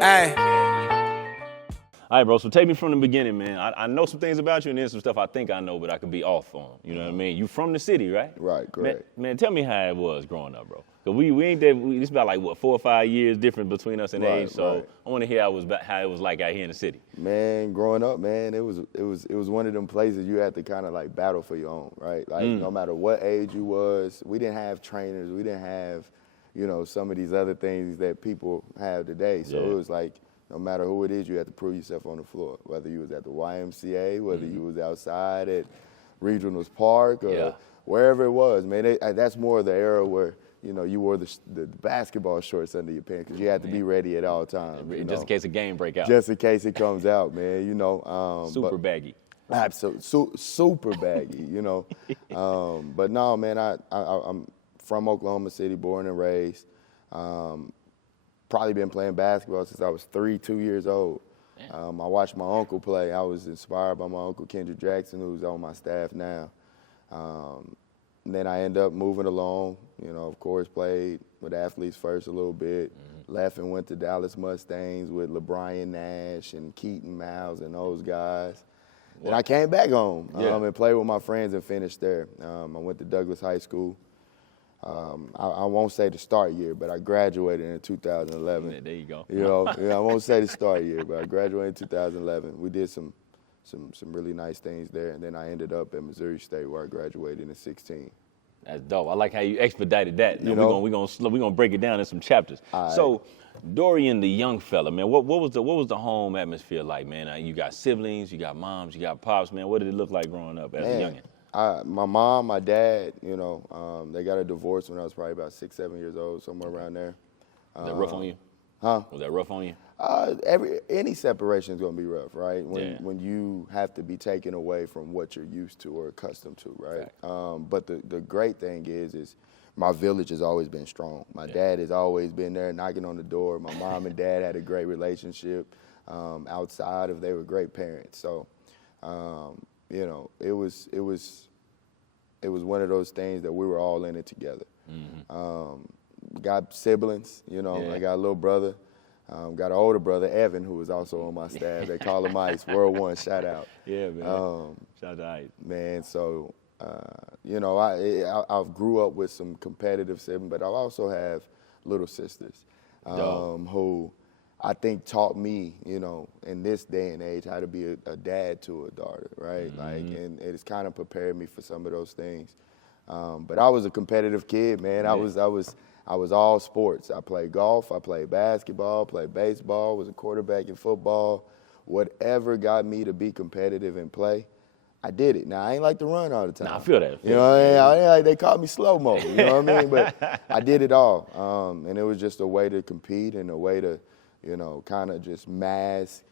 Hey. All right, bro, so take me from the beginning, man. I know some things about you, and then some stuff I think I know, but I could be off on. You know what I mean? You from the city, right? Right, correct. Man, tell me how it was growing up, bro. Because we ain't that, it's about like, what, 4 or 5 years difference between us in age, so I want to hear how it was like out here in the city. Man, growing up, man, it was one of them places you had to kind of like battle for your own, right? Like no matter what age you was, we didn't have trainers, we didn't have, you know, some of these other things that people have today. So it was like, no matter who it is, you had to prove yourself on the floor, whether you was at the YMCA, whether you was outside at Regionals Park or wherever it was. Man, that's more of the era where, you know, you wore the basketball shorts under your pants because you had to be ready at all times. Just in case a game break out. Just in case it comes out, man, you know. Super baggy. Absolutely, super baggy, you know. But no, man, I'm from Oklahoma City, born and raised. Probably been playing basketball since I was 2 years old. I watched my uncle play. I was inspired by my uncle, Kendrick Jackson, who's on my staff now. Then I ended up moving along, you know, of course, played with Athletes First a little bit, left and went to Dallas Mustangs with LeBron Nash and Keaton Miles and those guys. And I came back home and played with my friends and finished there. I went to Douglas High School. I won't say the start year, but I graduated in 2011. Yeah, there you go. You know, I won't say the start year, but I graduated in 2011. We did some really nice things there, and then I ended up at Missouri State where I graduated in 16. That's dope. I like how you expedited that. Now we're gonna break it down in some chapters. So, Dorrian, the young fella, man, what was the home atmosphere like, man? You got siblings, you got moms, you got pops, man. What did it look like growing up as a youngin'? My mom, my dad, you know, they got a divorce when I was probably about 6, 7 years old, somewhere around there. Was that rough on you? Huh? Was that rough on you? Any separation is going to be rough, right? When you have to be taken away from what you're used to or accustomed to, right? But the great thing is my village has always been strong. My dad has always been there knocking on the door. My mom and dad had a great relationship outside of they were great parents. So, you know, it was one of those things that we were all in it together. Got siblings, you know. I got a little brother. Got an older brother, Evan, who was also on my staff. They call him Ice. World One, shout out. Yeah, man. Shout out to Ice. Man, so, you know, I grew up with some competitive siblings, but I also have little sisters who I think taught me, you know, in this day and age, how to be a dad to a daughter, right? Like, and it's kind of prepared me for some of those things. But I was a competitive kid, man. I was all sports. I played golf, I played basketball, played baseball, was a quarterback in football. Whatever got me to be competitive and play, I did it. Now, I ain't like to run all the time. Nah, I feel that. You know what I mean? I ain't like they called me slow-mo, you know what I mean? But I did it all. And it was just a way to compete and a way to, you know, kind of just mask.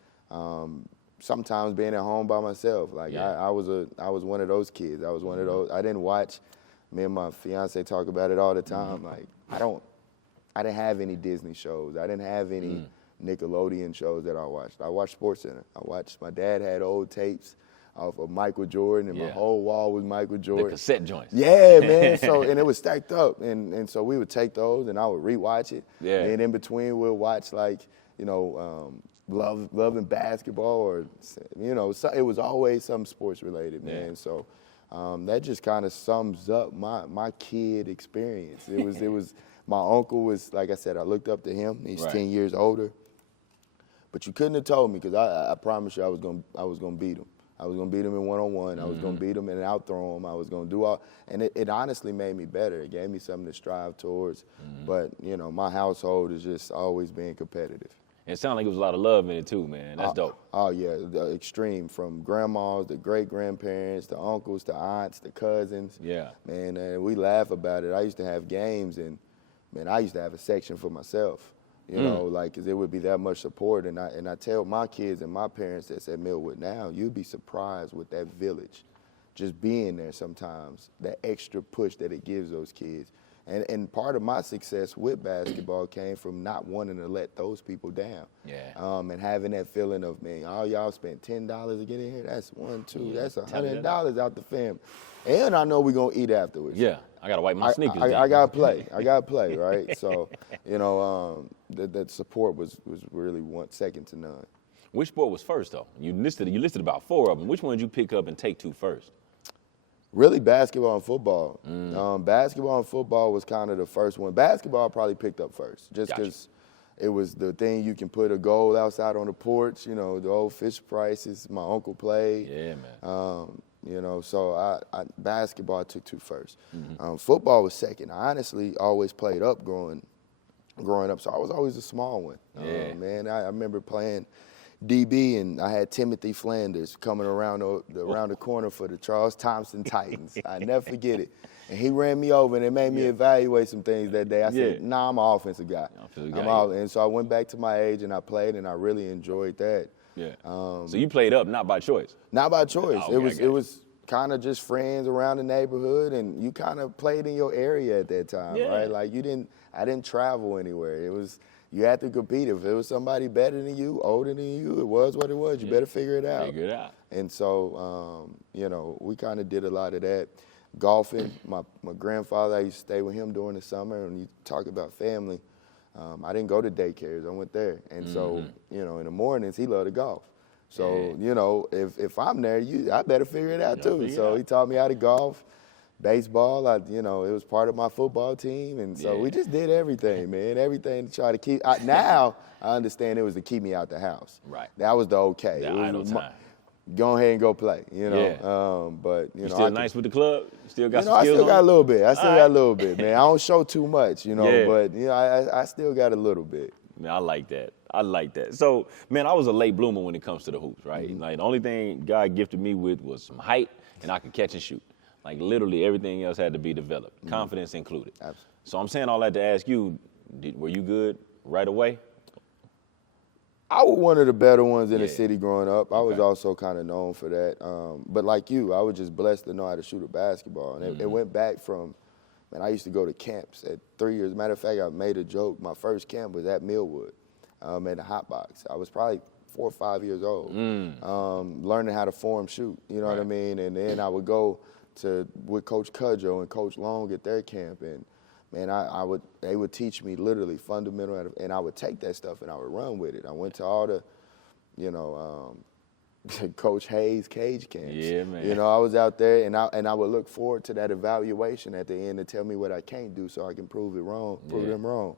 Sometimes being at home by myself. Like I was one of those kids. I was one of those. I didn't watch. Me and my fiance talk about it all the time. Like I didn't have any Disney shows. I didn't have any Nickelodeon shows that I watched. I watched SportsCenter. My dad had old tapes of Michael Jordan, and my whole wall was Michael Jordan. The cassette joints. Yeah, man. So and it was stacked up, and so we would take those, and I would rewatch it. Yeah. And in between, we'd watch like, you know, Love and Basketball, or, you know, so it was always something sports related, man. So that just kind of sums up my kid experience. It was my uncle was, like I said, I looked up to him. He's 10 years older, but you couldn't have told me, because I promise you I was gonna beat him. I was going to beat him in one-on-one. I was going to beat him and out-throw him. I was going to do all. And it honestly made me better. It gave me something to strive towards. But, you know, my household has just always been competitive. And it sounded like there was a lot of love in it, too, man. That's dope. Oh, yeah, the extreme. From grandmas, the great-grandparents, the uncles, the aunts, the cousins. Yeah. Man, we laugh about it. I used to have games, and, man, I used to have a section for myself. You know, like, 'cause there would be that much support. And I tell my kids and my parents that's at Millwood now, you'd be surprised with that village just being there sometimes, that extra push that it gives those kids. And part of my success with basketball came from not wanting to let those people down. Yeah. And having that feeling of, man, all y'all spent $10 to get in here. That's $1, $2, that's $100 out the family. And I know we're going to eat afterwards. Yeah. I got to wipe my sneakers. I got to play. I got to play, right? So, that support was really second to none. Which sport was first, though? You listed about 4 of them. Which one did you pick up and take to first? Really, basketball and football. Basketball and football was kind of the first one. Basketball I probably picked up first, just because it was the thing you can put a goal outside on the porch. The old fish prices. My uncle played. Yeah, man. So basketball I took to first. Football was second. I honestly always played up growing up, so I was always a small one. Yeah. I remember playing DB, and I had Timothy Flanders coming around the corner for the Charles Thompson Titans. I never forget it. And he ran me over, and it made me evaluate some things that day. I said, nah, I'm an offensive guy. And so I went back to my age, and I played, and I really enjoyed that. Yeah. So you played up, not by choice? Not by choice. Oh, okay, it was kind of just friends around the neighborhood, and you kind of played in your area at that time, right? Like I didn't travel anywhere. You had to compete. If it was somebody better than you, older than you, it was what it was. You better figure it out. Figure it out. And so, we kind of did a lot of that. Golfing, my grandfather, I used to stay with him during the summer. And you talk about family, I didn't go to daycares. I went there. And so, in the mornings, he loved to golf. So, if I'm there, I better figure it out too. So he taught me how to golf. Baseball, it was part of my football team, and so we just did everything, man. Everything to try to keep. Now I understand it was to keep me out the house. Right. That was the okay. The idle time. Go ahead and go play. But you still nice with the club. Still got some skills. I still got a little bit. Got a little bit, man. I don't show too much, but I still got a little bit. Man, I like that. So, man, I was a late bloomer when it comes to the hoops, right? Like the only thing God gifted me with was some height, and I could catch and shoot. Like literally everything else had to be developed, confidence included. Absolutely. So I'm saying all that to ask you, were you good right away? I was one of the better ones in the city growing up. I was also kind of known for that. But like you, I was just blessed to know how to shoot a basketball. And it went back from, I used to go to camps at 3 years. Matter of fact, I made a joke. My first camp was at Millwood at the Hot Box. I was probably 4 or 5 years old, learning how to form shoot, what I mean? And then I would go with Coach Cudjoe and Coach Long at their camp, and man, they would teach me literally fundamental, and I would take that stuff and I would run with it. I went to all the, Coach Hayes cage camps. Yeah, man. I was out there, and I would look forward to that evaluation at the end to tell me what I can't do so I can prove them wrong.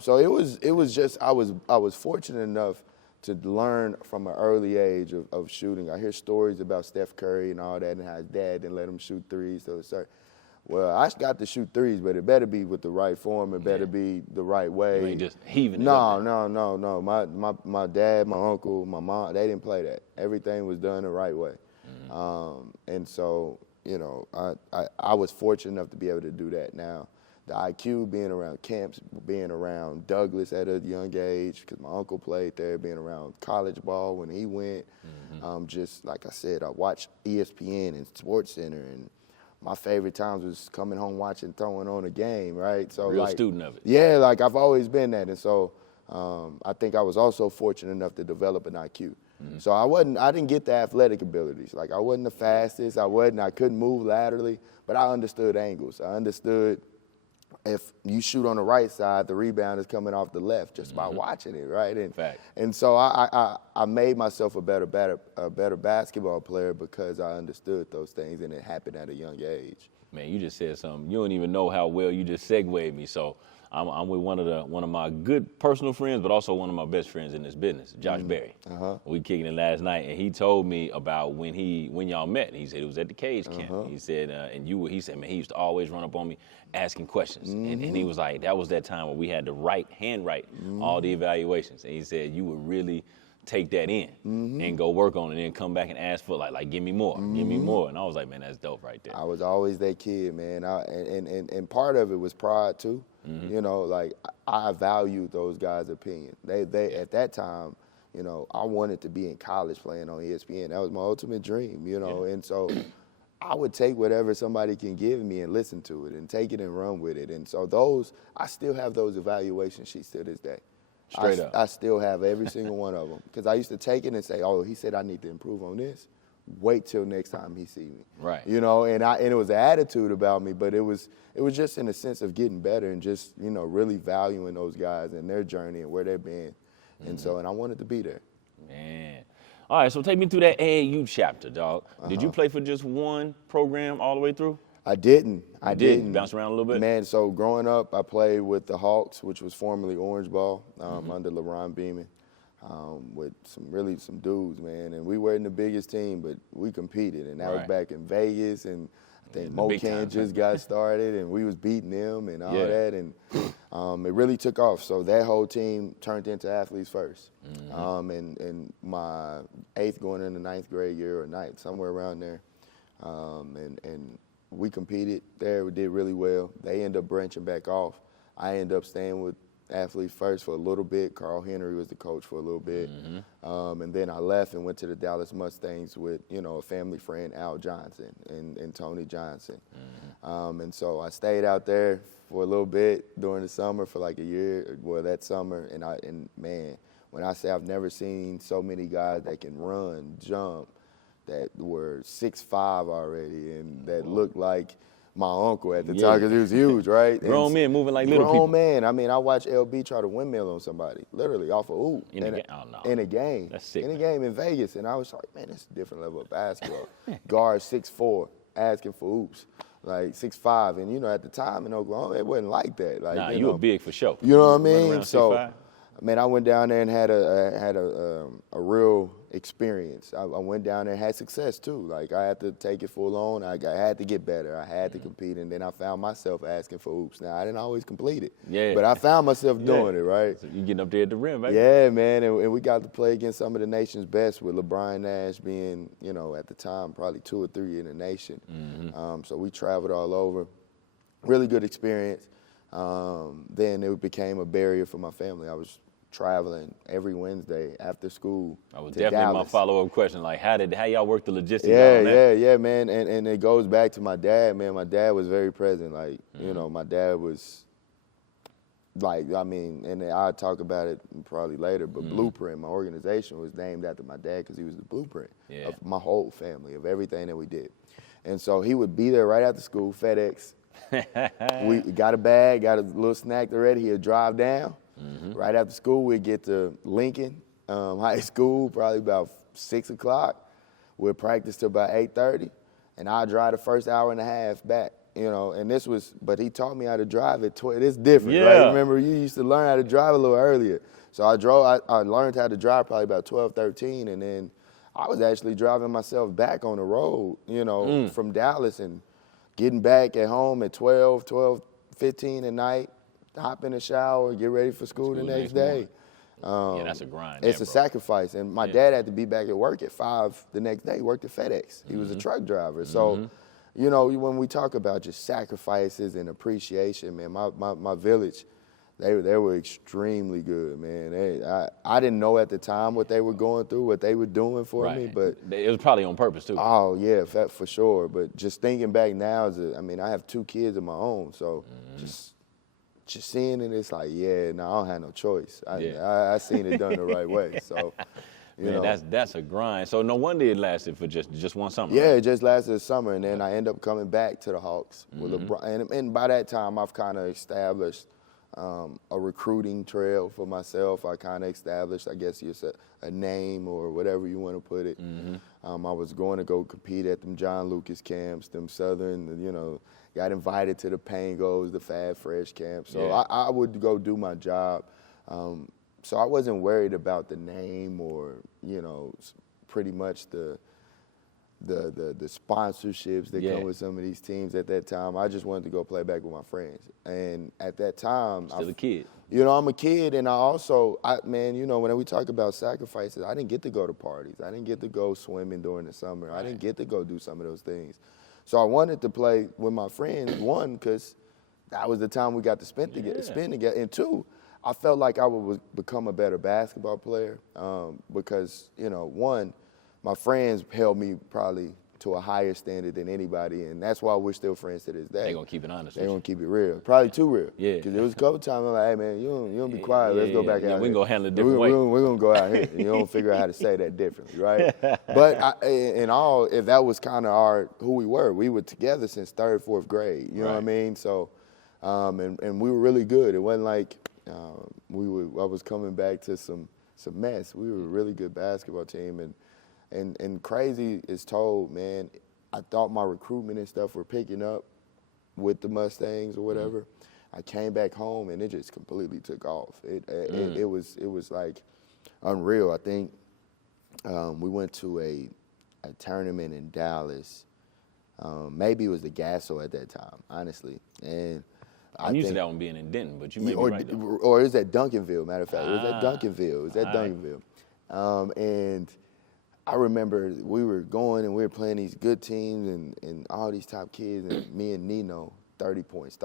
So it was just I was fortunate enough to learn from an early age of shooting. I hear stories about Steph Curry and all that, and how his dad didn't let him shoot threes. Well, I got to shoot threes, but it better be with the right form. It better be the right way. You ain't just heaving it up. No. My dad, my uncle, my mom, they didn't play that. Everything was done the right way. And so, I was fortunate enough to be able to do that. Now, the IQ, being around camps, being around Douglas at a young age, because my uncle played there, being around college ball when he went. Just like I said, I watched ESPN and SportsCenter, and my favorite times was coming home watching, throwing on a game, right? So real student of it. Yeah, like I've always been that, and so I think I was also fortunate enough to develop an IQ. So I didn't get the athletic abilities. Like I wasn't the fastest, I couldn't move laterally, but I understood angles. I understood if you shoot on the right side, the rebound is coming off the left just by watching it, right? And so I made myself a better basketball player because I understood those things, and it happened at a young age. Man, you just said something. You don't even know how well you just segued me. So I'm with one of my good personal friends, but also one of my best friends in this business, Josh Berry. We kicking it last night, and he told me about when y'all met. He said it was at the Cage camp. He said, he said, man, he used to always run up on me asking questions, and he was like, that was that time where we had to handwrite all the evaluations, and he said you would really take that in and go work on it, and then come back and ask for like give me more, and I was like, man, that's dope right there. I was always that kid, man, and part of it was pride too. Like I valued those guys' opinion. They at that time, I wanted to be in college playing on ESPN. That was my ultimate dream, and so I would take whatever somebody can give me and listen to it and take it and run with it. And so I still have those evaluation sheets to this day. Straight up. I still have every single one of them because I used to take it and say, oh, he said I need to improve on this. wait till next time he see me. Right. You know, and it was an attitude about me, but it was just in a sense of getting better and just, you know, really valuing those guys and their journey and where they've been. And so, and I wanted to be there. Man. All right, so take me through that AAU chapter, dog. Did you play for just one program all the way through? I didn't. I didn't. Bounce around a little bit? Man, so growing up, I played with the Hawks, which was formerly Orange Ball, under LeBron Beeman, with some dudes, man. And we weren't the biggest team, but we competed. And that was back in Vegas, and I think Mocan just got started, and we was beating them and all that. And it really took off. So that whole team turned into athletes first. And my 8th going into 9th grade year or 9th, somewhere around there, and we competed there. We did really well. They ended up branching back off. I ended up staying with athletes first for a little bit. Carl Henry was the coach for a little bit. And then I left and went to the Dallas Mustangs with, you know, a family friend, Al Johnson and Tony Johnson. And so I stayed out there for a little bit during the summer for like a year, well, that summer. And man, when I say I've never seen so many guys that can run, jump, that were 6'5" already and that looked like my uncle at the time because he was huge, right? Grown men moving like little people. Grown man. I mean, I watched LB try to windmill on somebody, literally off a hoop. In a game? Oh, no. In a game. That's sick. In a game in Vegas. And I was like, man, that's a different level of basketball. Guard 6'4", asking for hoops. Like 6'5", and you know, at the time in Oklahoma, it wasn't like that. Like, you were big for sure. You know what I mean? So, 6'5"? Man, I went down there and had a real experience. I went down there and had success too. Like I had to take it full on. I had to get better. I had to compete, and then I found myself asking for hoops. Now I didn't always complete it, but I found myself doing it. Right? So you getting up there at the rim, baby? Yeah, man, and we got to play against some of the nation's best, with LeBron Nash being, you know, at the time probably 2 or 3 in the nation. So we traveled all over. Really good experience. Then it became a barrier for my family. I was traveling every Wednesday after school. I was to definitely Dallas. my follow-up question, like how y'all work the logistics? Yeah, man, and it goes back to my dad, man. My dad was very present. Like, you know, my dad was like, I mean, and I'll talk about it probably later, but Blueprint, my organization, was named after my dad because he was the blueprint of my whole family, of everything that we did. And so he would be there right after school, FedEx. We got a bag, got a little snack already. He'd drive down. Right after school, we'd get to Lincoln High School, probably about 6 o'clock. We'd practice till about 8:30, and I'd drive the first hour and a half back. You know, and this was, but he taught me how to drive at 12. It's different, right? Remember, you used to learn how to drive a little earlier. So I learned how to drive probably about 12, 13, and then I was actually driving myself back on the road, you know, from Dallas and getting back at home at 12:15 at night, hop in the shower, get ready for school the next day. Yeah, that's a grind. It's a sacrifice. And my dad had to be back at work at 5 the next day. He worked at FedEx. He was a truck driver. So, you know, when we talk about just sacrifices and appreciation, man, my village, they were extremely good, man. I didn't know at the time what they were going through, what they were doing for me, but it was probably on purpose too. Oh yeah, for sure. But just thinking back now, I mean, I have 2 kids of my own, so just seeing it, it's like, yeah, no, I don't have no choice. I seen it done the right way. So, you know, that's a grind. So no wonder it lasted for just one summer. Yeah, right? it just lasted a summer, and then I end up coming back to the Hawks with LeBron. And by that time, I've kind of established a recruiting trail for myself. I kind of established, I guess you said, a name or whatever you want to put it. I was going to go compete at them John Lucas camps, them Southern, you know, got invited to the Pangos, the Fab Fresh camp. So I would go do my job. So I wasn't worried about the name or, you know, pretty much the sponsorships that come with some of these teams at that time. I just wanted to go play back with my friends. And at that time, Still a kid. You know, I'm a kid, and man, you know, when we talk about sacrifices, I didn't get to go to parties. I didn't get to go swimming during the summer. Right. I didn't get to go do some of those things. So I wanted to play with my friends, one, because that was the time we got to spend together, and 2, I felt like I would become a better basketball player because, you know, 1, my friends held me probably to a higher standard than anybody, and that's why we're still friends to this day. They gonna keep it honest. They gonna keep it real. Probably too real. Yeah. Because there was a couple times I'm like, hey man, you don't be quiet. Let's go back out here. We can go handle it a different way. We're gonna go out here. And you don't figure out how to say that differently, right? But if that was kind of who we were together since 3rd, 4th grade. You know what I mean? So, and we were really good. It wasn't like I was coming back to some mess. We were a really good basketball team, and crazy is told, man. I thought my recruitment and stuff were picking up with the Mustangs or whatever. I came back home and it just completely took off. It was like unreal. I think we went to a tournament in Dallas. Maybe it was the Gasso at that time, honestly. And I'm used to that one being in Denton, but you may be right though. Or is that Duncanville, matter of fact. It was at Duncanville. It was at Duncanville. And I remember we were going and we were playing these good teams and all these top kids, and me and Nino, 30 points,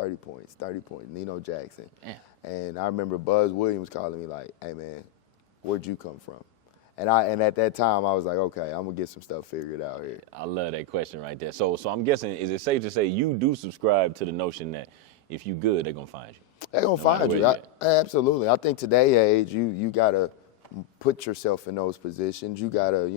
Nino Jackson. Yeah. And I remember Buzz Williams calling me like, hey man, where'd you come from? And at that time I was like, okay, I'm gonna get some stuff figured out here. I love that question right there. So I'm guessing, is it safe to say you do subscribe to the notion that if you good, they're gonna find you? They're gonna find you. Absolutely. I think today age, you gotta put yourself in those positions. You gotta,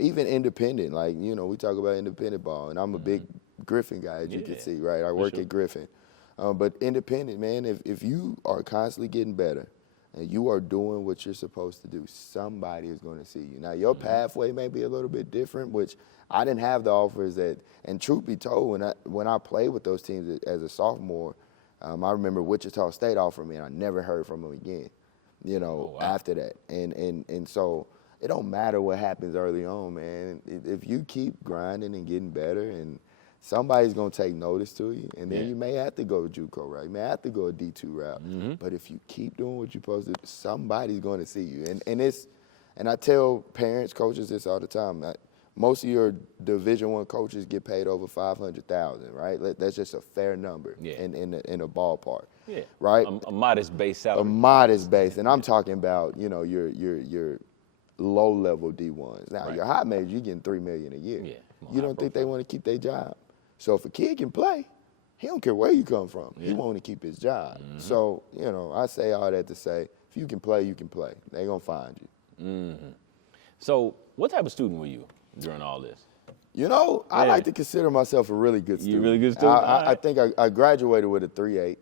even independent. Like, we talk about independent ball, and I'm a big Griffin guy, as you can see, right? I work at Griffin. But independent, man, if you are constantly getting better and you are doing what you're supposed to do, somebody is going to see you. Now, your pathway may be a little bit different, which I didn't have the offers that, and truth be told, when I played with those teams as a sophomore, I remember Wichita State offered me, and I never heard from them again, after that. And so it don't matter what happens early on, man. If you keep grinding and getting better, and somebody's going to take notice to you, and then you may have to go JUCO route. You may have to go a D2 route. But if you keep doing what you're supposed to do, somebody's going to see you. And I tell parents, coaches this all the time. Most of your Division I coaches get paid over $500,000, right? That's just a fair number in a ballpark, right? A modest base salary. A modest base, and I'm talking about your low-level D1s. Now your high major, you're getting $3 million a year. Yeah, you don't think they want to keep their job? So if a kid can play, he don't care where you come from. He want to keep his job. So I say all that to say, if you can play, you can play. They gonna find you. So what type of student were you during all this? I like to consider myself a really good student. You really good student? I think I graduated with a 3.8.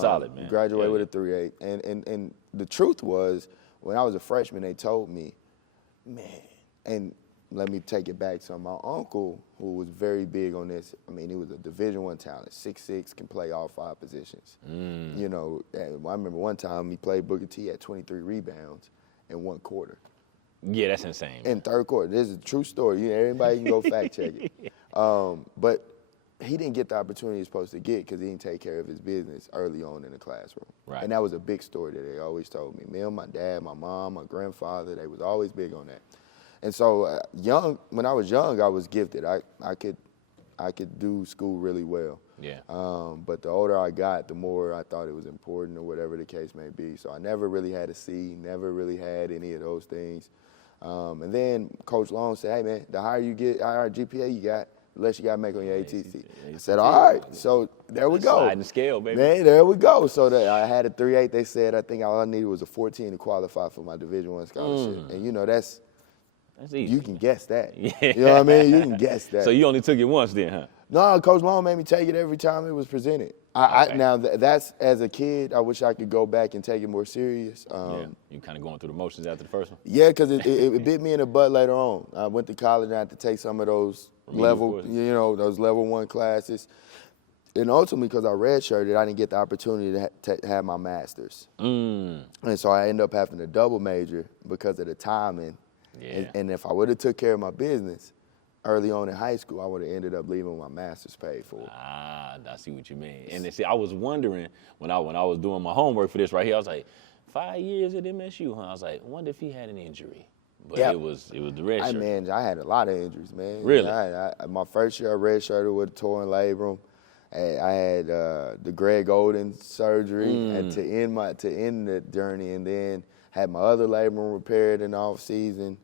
Solid, man. Graduated with a 3.8. And the truth was, when I was a freshman, they told me, man, and let me take it back to my uncle, who was very big on this. I mean, he was a Division I talent, 6'6", can play all 5 positions. I remember one time he played Booker T, had 23 rebounds in 1 quarter. Yeah, that's insane. In 3rd quarter. This is a true story. Everybody can go fact check it. But he didn't get the opportunity he was supposed to get because he didn't take care of his business early on in the classroom. Right. And that was a big story that they always told me. Me and my dad, my mom, my grandfather, they was always big on that. And so when I was young, I was gifted. I could do school really well. Yeah. But the older I got, the more I thought it was important, or whatever the case may be. So I never really had a C, never really had any of those things. And then Coach Long said, hey man, the higher GPA you got, the less you got to make on your ATC. I said, all right. So there we go. Sliding scale, baby. Man, there we go. So I had a 3.8. They said I think all I needed was a 14 to qualify for my Division I scholarship. And that's easy. You can guess that. Yeah. You know what I mean? You can guess that. So you only took it once then, huh? No, Coach Long made me take it every time it was presented. Now, that's as a kid, I wish I could go back and take it more serious. You kind of going through the motions after the first one? Yeah, because it bit me in the butt later on. I went to college and I had to take some of those those level 1 classes. And ultimately, because I redshirted, I didn't get the opportunity to have my master's. And so I ended up having to double major because of the timing. Yeah. And if I would have took care of my business early on in high school, I would have ended up leaving my master's paid for. I see what you mean. And see, I was wondering when I was doing my homework for this right here, I was like, 5 years at MSU, huh? I was like, wonder if he had an injury. But it was the red shirt. I had a lot of injuries, man. Really? My first year I redshirted with a torn labrum. I had the Greg Oden surgery and to end the journey, and then had my other labrum repaired in the off season.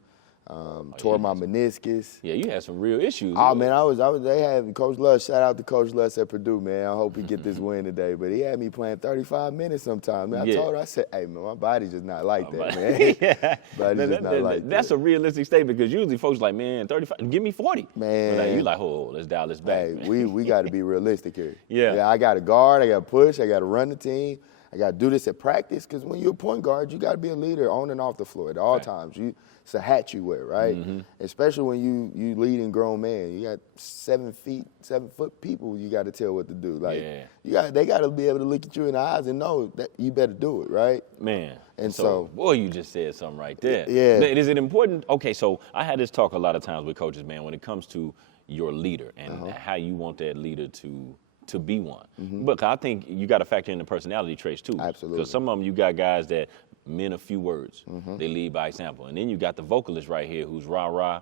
Tore my meniscus. Yeah, you had some real issues. Oh man, they had Coach Luss. Shout out to Coach Luss at Purdue, man. I hope he get this win today. But he had me playing 35 minutes sometimes. Man, I told her, I said, hey man, my body's just not like that, man. Yeah. Body's just not like that. That's a realistic statement because usually folks like, man, 35, give me 40. Man, but you like, oh, let's dial this back. Hey, we got to be realistic here. Yeah, I got to guard, I got to push, I got to run the team. I got to do this at practice because when you're a point guard, you got to be a leader on and off the floor at all times. It's a hat you wear, right? Mm-hmm. Especially when you leading grown men. You got 7 foot people you got to tell what to do. Like they got to be able to look at you in the eyes and know that you better do it, right? Man. And so boy, you just said something right there. Yeah. Is it important? Okay, so I had this talk a lot of times with coaches, man, when it comes to your leader and how you want that leader to be one. Mm-hmm. But I think you got to factor in the personality traits too. Absolutely. Because some of them you got guys that mean a few words. Mm-hmm. They lead by example. And then you got the vocalist right here who's rah-rah.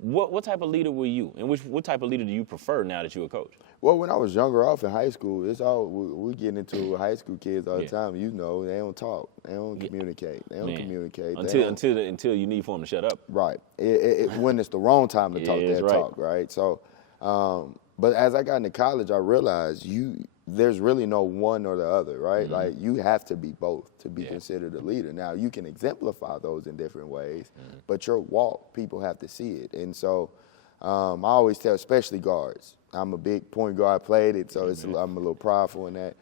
What type of leader were you? And what type of leader do you prefer now that you're a coach? Well, when I was younger off in high school, it's all we get into high school kids all the time. You know, they don't talk. They don't communicate. They don't communicate. Until you need for them to shut up. Right. When it's the wrong time to talk, they'll talk, right? So, but as I got into college, I realized there's really no one or the other, right? Mm-hmm. Like you have to be both to be considered a leader. Now you can exemplify those in different ways, but your walk, people have to see it. And so I always tell, especially guards, I'm a big point guard, played it, so I'm a little prideful in that.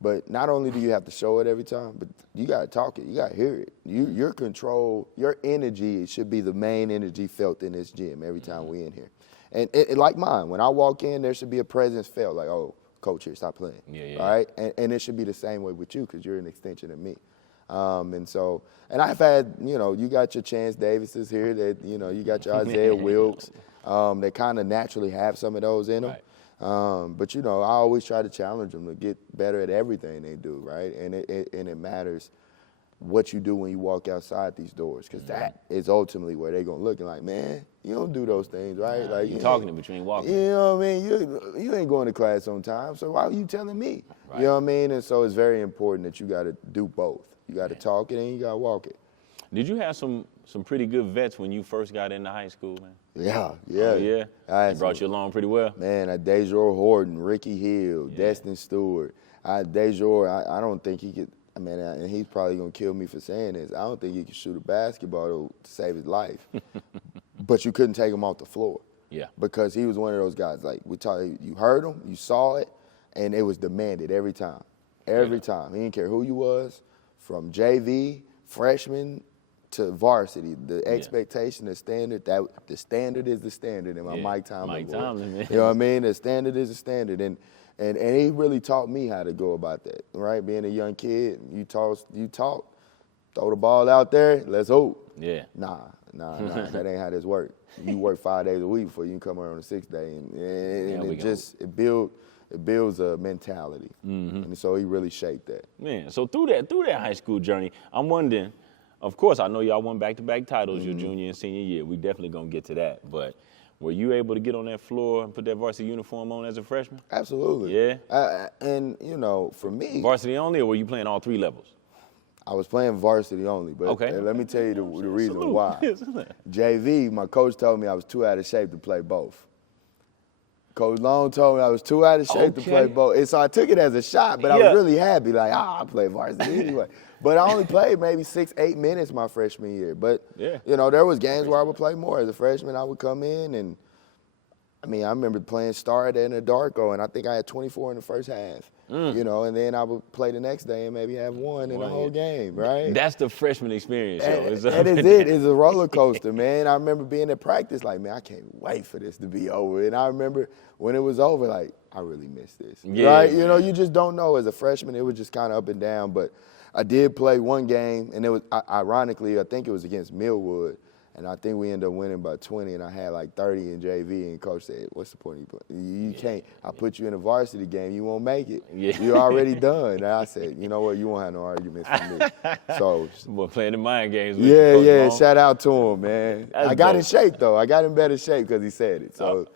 But not only do you have to show it every time, but you got to talk it. You got to hear it. Your control, your energy should be the main energy felt in this gym every time we in here. And it, like mine, when I walk in, there should be a presence felt, like, oh, coach here, stop playing. All right? And it should be the same way with you because you're an extension of me. And I've had, you got your Chance Davises here that, you got your Isaiah Wilkes that kind of naturally have some of those in them. Right. But, I always try to challenge them to get better at everything they do, right? And it matters what you do when you walk outside these doors because that is ultimately where they're going to look and like, man, you don't do those things, right? Nah, like you're talking in between walking. You know what I mean? You ain't going to class on time, so why are you telling me? Right. You know what I mean? And so it's very important that you got to do both. You got to talk it and you got to walk it. Did you have some pretty good vets when you first got into high school, man? Yeah. Oh, yeah? They brought you along pretty well? Man, Dejor Horton, Ricky Hill, Destin Stewart. Dejor, I don't think he could. I mean, and he's probably going to kill me for saying this. I don't think he could shoot a basketball to save his life. But you couldn't take him off the floor. Yeah. Because he was one of those guys, like, you heard him, you saw it, and it was demanded every time. Every time. He didn't care who you was, from JV, freshman, to varsity. The expectation, the standard, the standard is the standard in my Mike Tomlin. Man. You know what I mean? The standard is the standard. And he really taught me how to go about that, right? Being a young kid, you talk, throw the ball out there, let's hope. Yeah. Nah, that ain't how this works. You work 5 days a week before you can come around on the 6th day, and it builds a mentality. Mm-hmm. And so he really shaped that. Man, so through that high school journey, I'm wondering, of course, I know y'all won back-to-back titles your junior and senior year. We definitely gonna get to that, but were you able to get on that floor and put that varsity uniform on as a freshman? Absolutely. Yeah? And, for me. Varsity only, or were you playing all 3 levels? I was playing varsity only, but let me tell you the reason why. JV, my coach told me I was too out of shape to play both. Coach Long told me I was too out of shape to play both. And so I took it as a shot, but I was really happy, like, I play varsity anyway. But I only played maybe 6-8 minutes my freshman year. But, there was games where I would play more. As a freshman, I would come in and, I remember playing Start in a Darko, and I think I had 24 in the first half. And then I would play the next day and maybe have 1 in the whole game, right? That's the freshman experience, yo. That is it. It's a roller coaster, man. I remember being at practice like, man, I can't wait for this to be over. And I remember when it was over, like, I really miss this, right? You just don't know. As a freshman, it was just kind of up and down. But I did play one game, and it was, ironically, I think it was against Millwood. And I think we ended up winning by 20, and I had like 30 in JV, and coach said, what's the point? You can't. I put you in a varsity game. You won't make it. You're already done. And I said, you know what? You won't have no arguments with me. So, well, playing the mind games. Shout out to him, man. I got in shape, though. I got in better shape because he said it. So,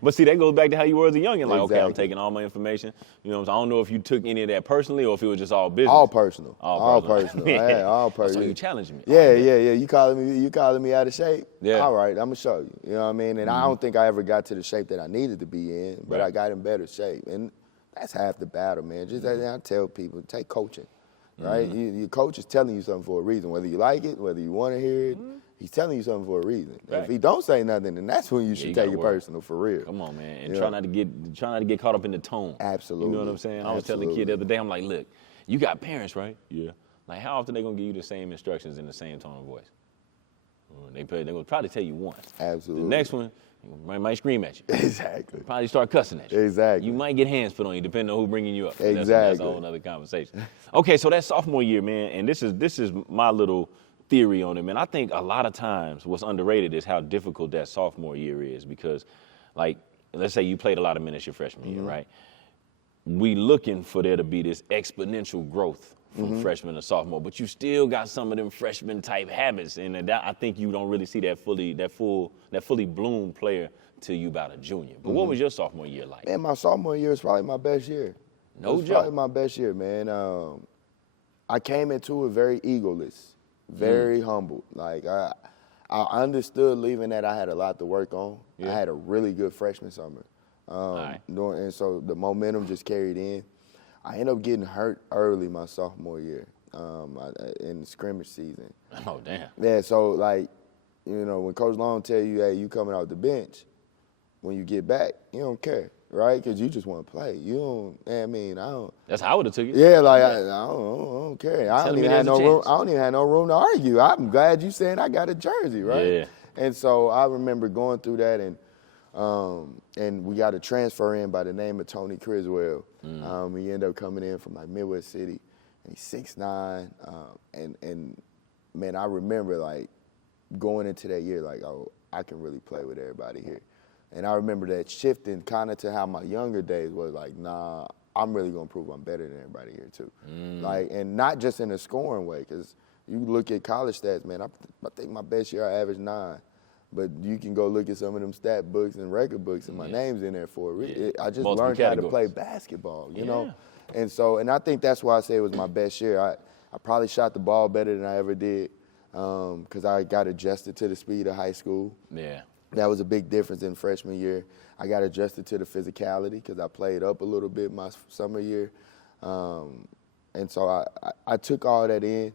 But see, that goes back to how you were as a youngin'. Like, okay, I'm taking all my information. I don't know if you took any of that personally or if it was just all business. All personal. All personal. Yeah. All personal. So you challenged me. Yeah. You calling calling me out of shape? Yeah. All right, I'm going to show you. You know what I mean? And I don't think I ever got to the shape that I needed to be in, but I got in better shape. And that's half the battle, man. Just I tell people, take coaching, right? Your coach is telling you something for a reason, whether you like it, whether you want to hear it. He's telling you something for a reason. Right. If he don't say nothing, then that's when you should take it personal, for real. Come on, man, and try not to get caught up in the tone. Absolutely. You know what I'm saying? I was telling the kid the other day, I'm like, look, you got parents, right? Yeah. Like, how often they gonna give you the same instructions in the same tone of voice? They're gonna probably tell you once. Absolutely. The next one, might scream at you. Exactly. Probably start cussing at you. Exactly. You might get hands put on you, depending on who's bringing you up. Exactly. That's a whole other conversation. Okay, so that sophomore year, man, and this is my little theory on it, man. I think a lot of times what's underrated is how difficult that sophomore year is because, like, let's say you played a lot of minutes your freshman year, right? We looking for there to be this exponential growth from freshman to sophomore, but you still got some of them freshman type habits, and that, I think you don't really see that fully bloomed player till you about a junior. But what was your sophomore year like? Man, my sophomore year was probably my best year. No joke. Probably my best year, man. I came into it very egoless, very humble. Like I understood leaving that I had a lot to work on. I had a really good freshman summer. And so the momentum just carried in. I ended up getting hurt early my sophomore year in the scrimmage season. Oh, damn. Yeah, so, like, you know, when Coach Long tell you, hey, you coming off the bench, when you get back, you don't care, right? Because you just want to play. You don't, I mean, I don't. That's how I would have took it. Yeah, like, I don't care. I don't even have no room. I don't even have no room to argue. I'm glad you saying I got a jersey, right? Yeah. And so I remember going through that, and we got a transfer in by the name of Tony Criswell. He ended up coming in from like Midwest City, and he's 6'9", and man, I remember like going into that year like, oh, I can really play with everybody here. And I remember that shifting kind of to how my younger days was like, nah, I'm really gonna prove I'm better than everybody here too. Like, and not just in a scoring way, because you look at college stats, man, I think my best year I averaged 9. But you can go look at some of them stat books and record books, and my name's in there for a reason. I just learned how to play basketball, you know? And I think that's why I say it was my best year. I probably shot the ball better than I ever did because I got adjusted to the speed of high school. Yeah. That was a big difference in freshman year. I got adjusted to the physicality because I played up a little bit my summer year. And so I took all that in.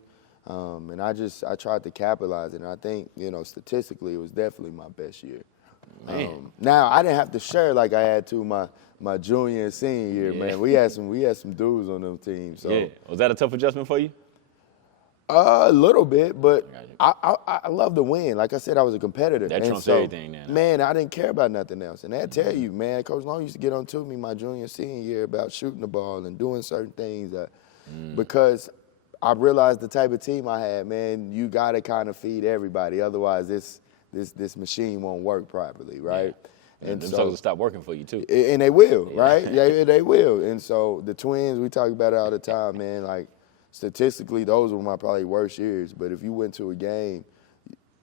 And I tried to capitalize it, and I think, you know, statistically, it was definitely my best year. Now I didn't have to share like I had to my junior and senior year, man. We had some dudes on them teams. So. Was that a tough adjustment for you? A little bit, but I love to win. Like I said, I was a competitor. That trumps everything now. Man, I didn't care about nothing else. And they'd tell you, man, Coach Long used to get on to me my junior and senior year about shooting the ball and doing certain things because I realized the type of team I had, man, you got to kind of feed everybody. Otherwise, this machine won't work properly, right? Yeah. And so will stop working for you, too. And they will, right? they will. And so the Twins, we talk about it all the time, man. Like, statistically, those were my probably worst years. But if you went to a game,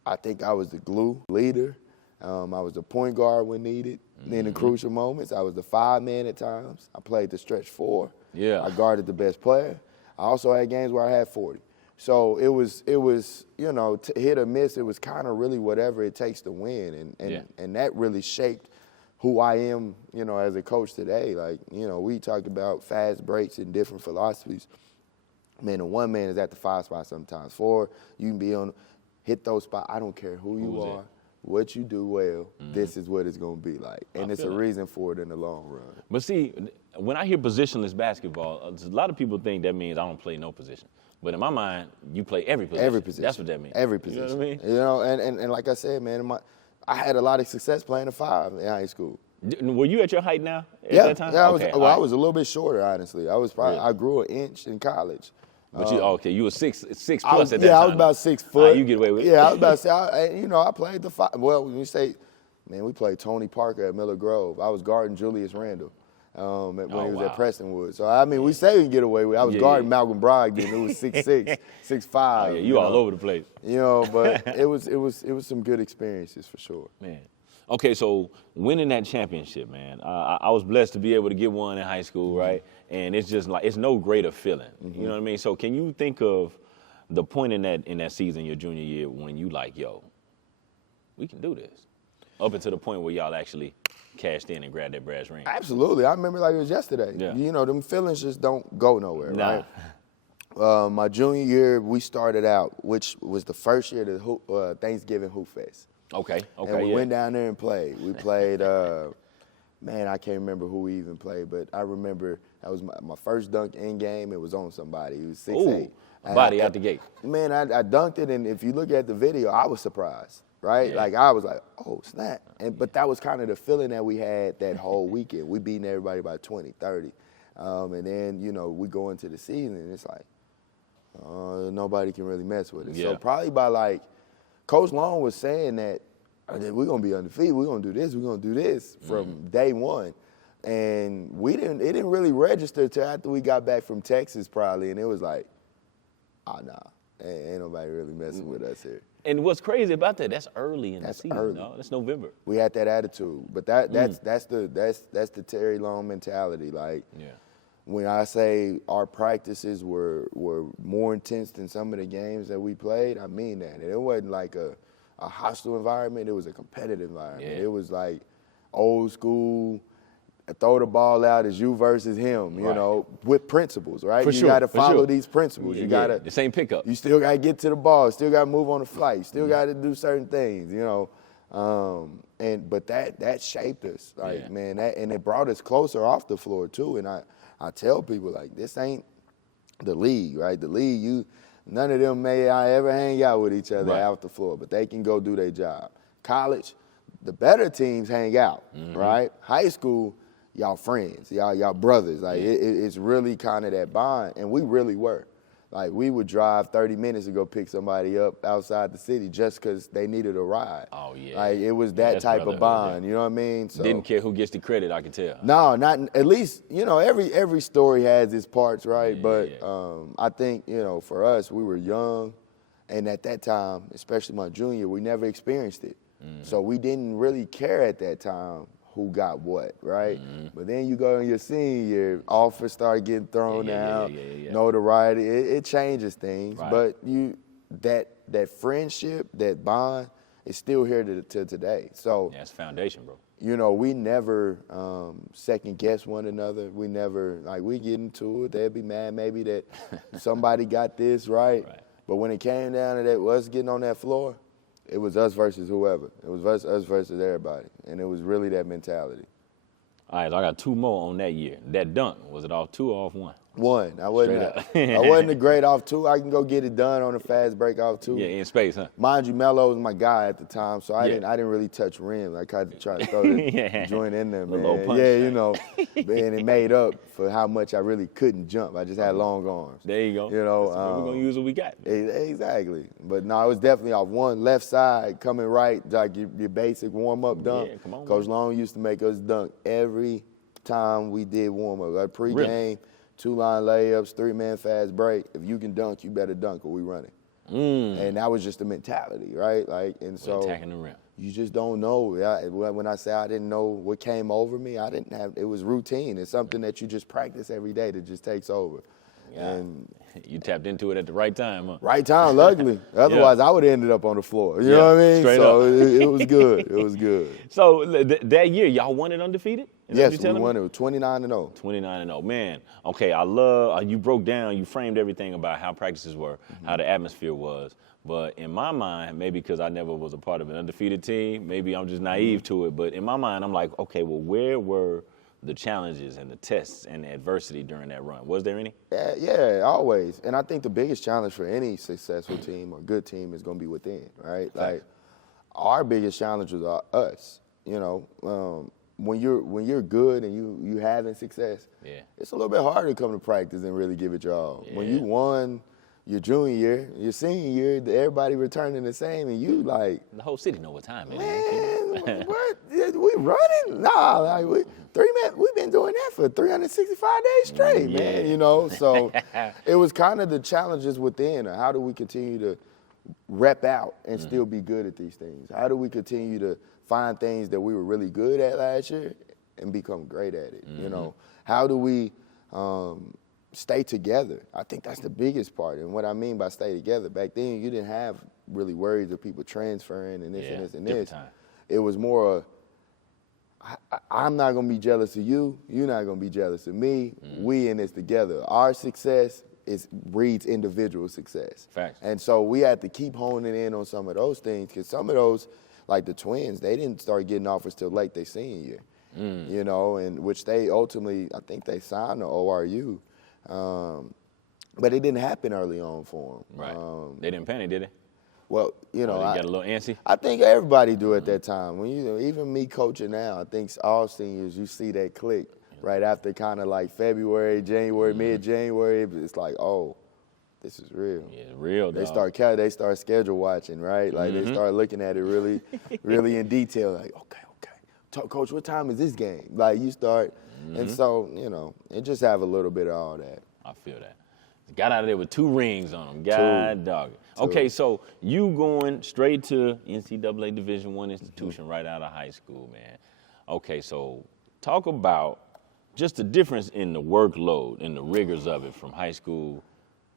I think I was the glue leader. I was the point guard when needed. In the crucial moments, I was the 5-man at times. I played the stretch 4. Yeah. I guarded the best player. I also had games where I had 40. So it was you know, hit or miss, it was kind of really whatever it takes to win. And that really shaped who I am, you know, as a coach today. Like, you know, we talk about fast breaks and different philosophies. Man, the 1 man is at the 5 spot sometimes. 4, you can be hit those spots. I don't care who you are, what you do well, this is what it's going to be like. And it's a reason for it in the long run. But see, when I hear positionless basketball, a lot of people think that means I don't play no position. But in my mind, you play every position. Every position. That's what that means. Every position. You know what I mean? You know, and like I said, man, I had a lot of success playing the 5 in high school. Were you at your height now at that time? Yeah, I was a little bit shorter, honestly. I grew an inch in college. But you were 6 plus at that time. Yeah, I was about 6 foot. You get away with it. Yeah, I was about to say, I played the 5. Well, when you say, man, we played Tony Parker at Miller Grove. I was guarding Julius Randle when he was at Prestonwood. So, I mean, we say we can get away with it. I was guarding Malcolm Brogdon, who was 6'6", 6'5". You all over the place. You know, but it was some good experiences for sure. Man. Okay, so winning that championship, man, I was blessed to be able to get one in high school, right? And it's just like, it's no greater feeling. You know what I mean? So can you think of the point in that season, your junior year, when you like, yo, we can do this, up until the point where y'all actually cashed in and grabbed that brass ring? Absolutely. I remember like it was yesterday. Yeah. You know, them feelings just don't go nowhere, Nah. right? My junior year, we started out, which was the first year of the Thanksgiving Hoop Fest. Okay. And we went down there and played. We played, man, I can't remember who we even played, but I remember that was my first dunk in game. It was on somebody. He was 6'8". Body out the gate. Man, I dunked it, and if you look at the video, I was surprised, right? Yeah. Like, I was like, oh, snap. But that was kind of the feeling that we had that whole weekend. We beating everybody by 20, 30. And then, you know, we go into the season, and it's like, nobody can really mess with it. Yeah. So probably by, like, Coach Long was saying that we're going to be undefeated, we're going to do this, we're going to do this from day one. And it didn't really register till after we got back from Texas probably, and it was like, oh, nah, ain't nobody really messing with us here. And what's crazy about that, that's early in the season. Early. No? That's November. We had that attitude, but that's the Terry Long mentality. Like, when I say our practices were more intense than some of the games that we played, I mean that. And it wasn't like a hostile environment, it was a competitive environment. Yeah. It was like old school, throw the ball out as you versus him, you know, with principles, right? You got to follow these principles. You got to the same pickup. You still got to get to the ball. Still got to move on the flight. You still got to do certain things, you know. But that shaped us, like man. And it brought us closer off the floor too. And I tell people like this ain't the league, right? The league, none of them may ever hang out with each other out the floor, but they can go do their job. College, the better teams hang out, right? High school, y'all friends, y'all brothers. Like it's really kind of that bond, and we really were. Like we would drive 30 minutes to go pick somebody up outside the city just because they needed a ride. Oh yeah. Like it was that type of bond. You know what I mean? So, didn't care who gets the credit, I can tell. No, not at least. You know, every story has its parts, right? But I think for us, we were young, and at that time, especially my junior, we never experienced it. So we didn't really care at that time who got what, right? But then you go in your senior year, offers start getting thrown out, notoriety, it changes things. Right. But that friendship, that bond, is still here to today. So that's foundation, bro. You know, we never second guess one another. We never, like, we get into it. They'd be mad maybe that somebody got this right. But when it came down to that, us getting on that floor, it was us versus whoever. It was us versus everybody. And it was really that mentality. All right, so I got two more on that year. That dunk, was it off two or off one? One. I wasn't a great off two. I can go get it done on a fast break off two. Yeah, in space, huh? Mind you, Melo was my guy at the time, so I didn't really touch rim. I tried to throw the joint in there, man. Low punch, you know, and it made up for how much I really couldn't jump. I just had long arms. There you go. You know, we're gonna use what we got. Exactly. But no, it was definitely off one left side, coming right, like your basic warm up dunk. Yeah, come on, Coach man. Long used to make us dunk every time we did warm up. Like pregame. Really? 2-line layups, 3-man fast break. If you can dunk, you better dunk or we running. And that was just the mentality, right? Like, and so attacking the rim. You just don't know. When I say I didn't know what came over me, I didn't have. It was routine. It's something that you just practice every day that just takes over. Yeah. And you tapped into it at the right time, huh? right time, luckily. Otherwise, I would have ended up on the floor. You know what I mean? Straight so up. it was good. It was good. So that year, y'all won it undefeated? Yes, we won it. 29-0. 29-0. Man, okay, I love, you broke down, you framed everything about how practices were, how the atmosphere was. But in my mind, maybe because I never was a part of an undefeated team, maybe I'm just naive to it, but in my mind, I'm like, okay, well, where were the challenges and the tests and the adversity during that run? Was there any? Yeah, always. And I think the biggest challenge for any successful team or good team is going to be within, right? Like, our biggest challenge was us, you know. When you're good and you having success, it's a little bit harder to come to practice and really give it your all. When you won your junior year, your senior year, everybody returning the same, and you like the whole city know what time it is. Man, what? We running? Nah, like we've been doing that for 365 days straight, man. You know, so it was kind of the challenges within. How do we continue to rep out and still be good at these things? How do we continue to find things that we were really good at last year and become great at it? You know, how do we stay together. I think that's the biggest part. And what I mean by stay together, back then you didn't have really worries of people transferring and this and this and this. Time. It was more I'm not going to be jealous of you. You're not going to be jealous of me. We in this together. Our success breeds individual success. Facts. And so we had to keep honing in on some of those things, because some of those, like the twins, they didn't start getting offers till late their senior year. You know, and which they ultimately, I think they signed to ORU. But it didn't happen early on for them. Right. They didn't panic, did they? Well, you know, you got a little antsy? I think everybody do at that time. When even me coaching now, I think all seniors, you see that click right after kind of like February, January, mid-January. It's like, oh, this is real. Yeah, real. They start schedule watching, right? Like they start looking at it really, really in detail. Like, okay, Coach, what time is this game? Like you start, and so you know, it just have a little bit of all that. I feel that. Got out of there with 2 rings on them. God dog it. Okay, so you going straight to NCAA Division I institution right out of high school, man. Okay, so talk about just the difference in the workload and the rigors of it from high school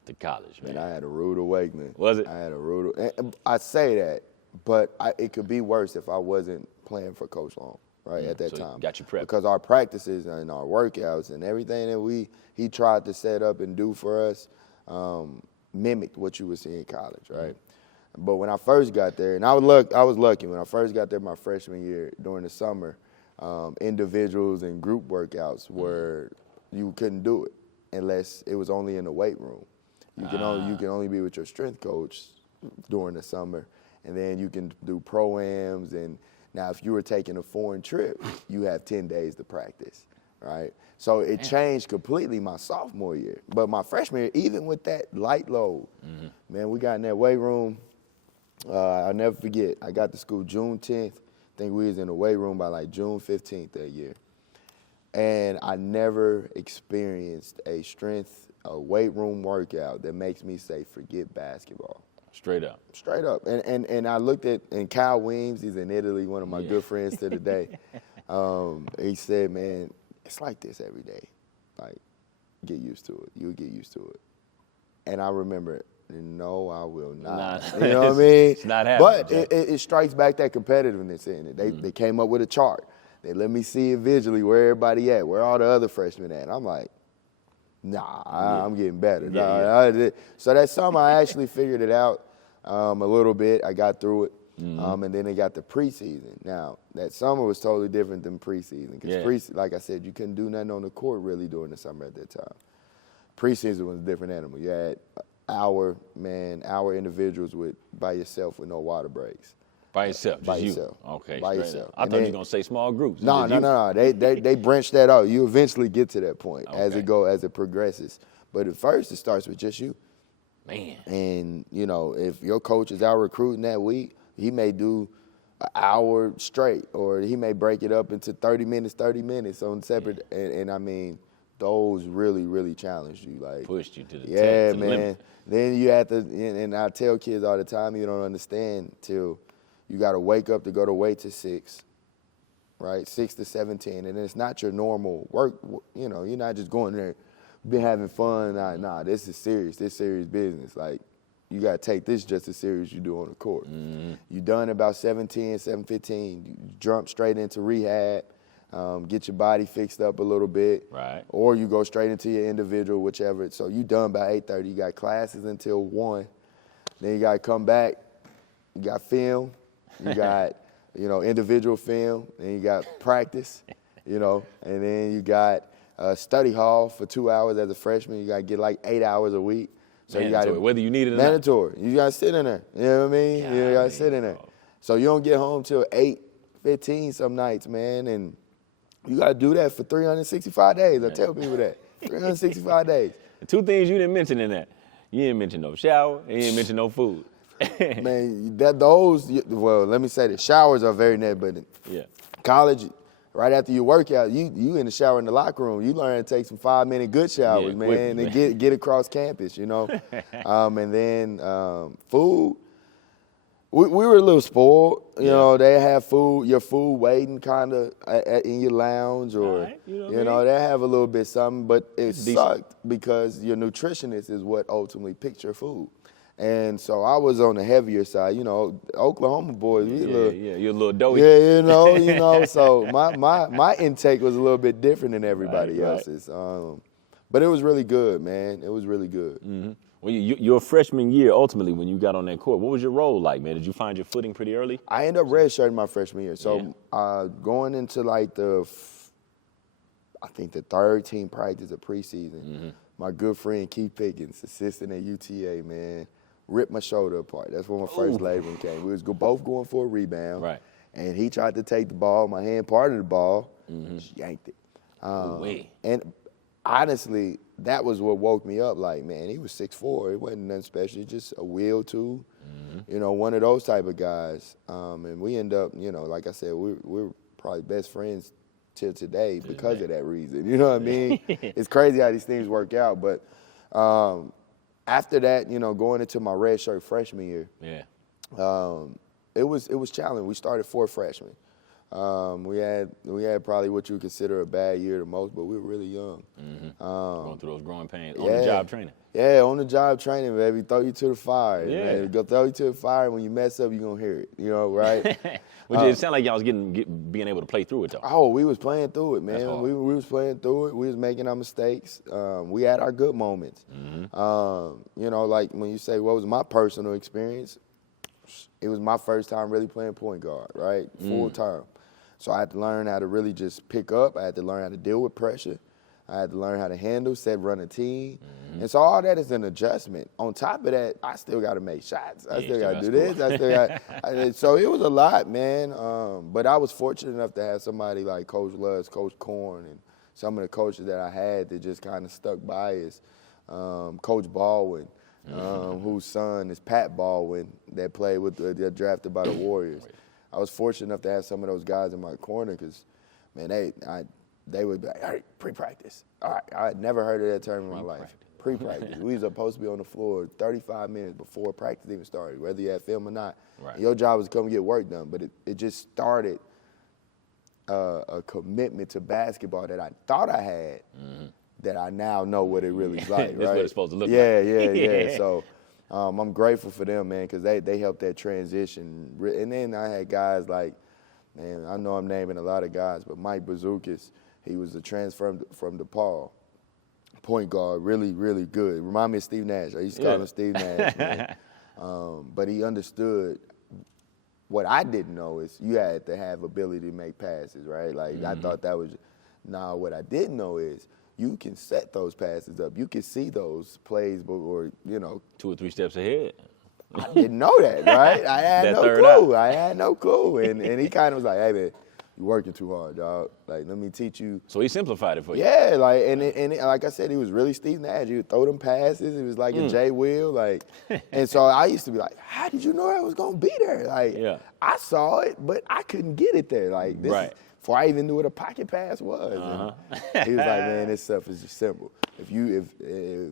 to college, man. And I had a rude awakening. Was it? I had a rude. And I say that, but it could be worse if I wasn't playing for Coach Long, right, at that time. Got you prepped. Because our practices and our workouts and everything that he tried to set up and do for us mimicked what you would see in college, right? But when I first got there, and I was lucky when I first got there my freshman year during the summer, individuals and group workouts where you couldn't do it unless it was only in the weight room. You can only be with your strength coach during the summer, and then you can do pro-ams. And now if you were taking a foreign trip, you have 10 days to practice, right? So it changed completely my sophomore year. But my freshman year, even with that light load, man, we got in that weight room. I'll never forget, I got to school June 10th. I think we was in the weight room by like June 15th that year. And I never experienced a weight room workout that makes me say, forget basketball. Straight up. Straight up. And I looked at, and Kyle Weems, he's in Italy, one of my good friends to the day. He said, man, it's like this every day. Like, get used to it. You'll get used to it. And I remember, no, I will not. You know what I mean? It's not happening. But it strikes back that competitiveness in it. They came up with a chart. They let me see it visually, where everybody at, where all the other freshmen at. I'm like, nah, I'm getting better. So that summer, I actually figured it out a little bit. I got through it. And then they got the preseason. Now, that summer was totally different than preseason. Because like I said, you couldn't do nothing on the court really during the summer at that time. Preseason was a different animal. You had hour individuals by yourself with no water breaks. By yourself? By just yourself. You? Okay, by straight yourself. Up. I thought you were going to say small groups. No. They branched that out. You eventually get to that point as it progresses. But at first, it starts with just you. Man. And, you know, if your coach is out recruiting that week, he may do an hour straight, or he may break it up into 30 minutes on separate. And I mean, those really, really challenged you. Like, pushed you to the yeah, to the man. limit. Then you have to, and I tell kids all the time, you don't understand till you got to wake up to go to weight to 6, right? 6 to 7:10, and it's not your normal work. You know, you're not just going there, been having fun. Nah, this is serious. This serious business. Like, you got to take this just as serious as you do on the court. You done about 7:10, 7:15, you jump straight into rehab, get your body fixed up a little bit. Right. Or you go straight into your individual, whichever. So you done by 8:30. You got classes until 1. Then you got to come back. You got film. You got, individual film. Then you got practice, and then you got study hall for 2 hours as a freshman. You got to get like 8 hours a week. So mandatory, you got whether you need it or mandatory. You got to sit in there. You know what I mean? You got to sit in there. So you don't get home till 8:15 some nights, man, and you got to do that for 365 days. I tell people that. 365 days. The 2 things you didn't mention in that. You didn't mention no shower, and you didn't mention no food. Man, let me say this. Showers are very necessary, but college, right after you work out, you in the shower in the locker room. You learn to take some 5-minute good showers, man, and get across campus, And then food, We were a little spoiled. You know, they have your food waiting kind of in your lounge, or right, you know, they have a little bit something, but it sucked because your nutritionist is what ultimately picks your food. And so I was on the heavier side. You know, Oklahoma boys, you're a little doughy. Yeah, you know. So my intake was a little bit different than everybody else's. But it was really good, man. It was really good. Mm-hmm. Well, your freshman year, ultimately, when you got on that court, what was your role like, man? Did you find your footing pretty early? I ended up redshirting my freshman year. So going into like I think the third team practice of preseason, my good friend Keith Pickens, assistant at UTA, man, ripped my shoulder apart. That's when my first labrum came. We was both going for a rebound. Right. And he tried to take the ball. My hand parted the ball. Just yanked it. And honestly, that was what woke me up. Like, man, he was 6'4". It wasn't nothing special. Just a wheel, too. You know, one of those type of guys. And we end up, you know, like I said, we're probably best friends till today because of that reason. You know what I mean? It's crazy how these things work out. But after that, you know, going into my redshirt freshman year, it was challenging. We started 4 freshmen. We had probably what you would consider a bad year the most, but we were really young. Going through those growing pains, on the job training. Yeah, on the job training, baby. Throw you to the fire. Yeah. Man. Go throw you to the fire, and when you mess up, you're going to hear it. You know, right? Which it sounded like y'all was being able to play through it, though. Oh, we was playing through it, man. That's hard. We was playing through it. We was making our mistakes. We had our good moments. You know, like when you say, what was my personal experience? It was my first time really playing point guard, right? Full time. So I had to learn how to really just pick up. I had to learn how to deal with pressure. I had to learn how to handle, run a team. And so all that is an adjustment. On top of that, I still got to make shots. I still got to do this. I still got. So it was a lot, man. But I was fortunate enough to have somebody like Coach Lutz, Coach Korn, and some of the coaches that I had that just kind of stuck by us. Coach Baldwin, whose son is Pat Baldwin, that played with they're drafted by the Warriors. I was fortunate enough to have some of those guys in my corner because, man, they would be like, all right, pre-practice. All right, I had never heard of that term in my life. Pre-practice. We was supposed to be on the floor 35 minutes before practice even started, whether you had film or not. Right. Your job was to come get work done, but it just started a commitment to basketball that I thought I had that I now know what it really is like. That's right? what it's supposed to look like. Yeah. So I'm grateful for them, man, because they helped that transition. And then I had guys like, man, I know I'm naming a lot of guys, but Mike Bazookas, he was a transfer from DePaul. Point guard, really, really good. Remind me of Steve Nash. I used to call him Steve Nash, man. But he understood what I didn't know is you had to have ability to make passes, right? Like, I thought that was – now what I didn't know is you can set those passes up. You can see those plays or, you know. 2 or 3 steps ahead. I didn't know that, right? I had no clue. I had no clue. And he kind of was like, hey, man, you're working too hard, dog. Like, let me teach you. So he simplified it for you. Yeah, like, and like I said, he was really Steve Nash. He would throw them passes. It was like a J. Will, like. And so I used to be like, how did you know I was going to be there? Like, I saw it, but I couldn't get it there. Like, this is, before I even knew what a pocket pass was. He was like, man, this stuff is just simple. If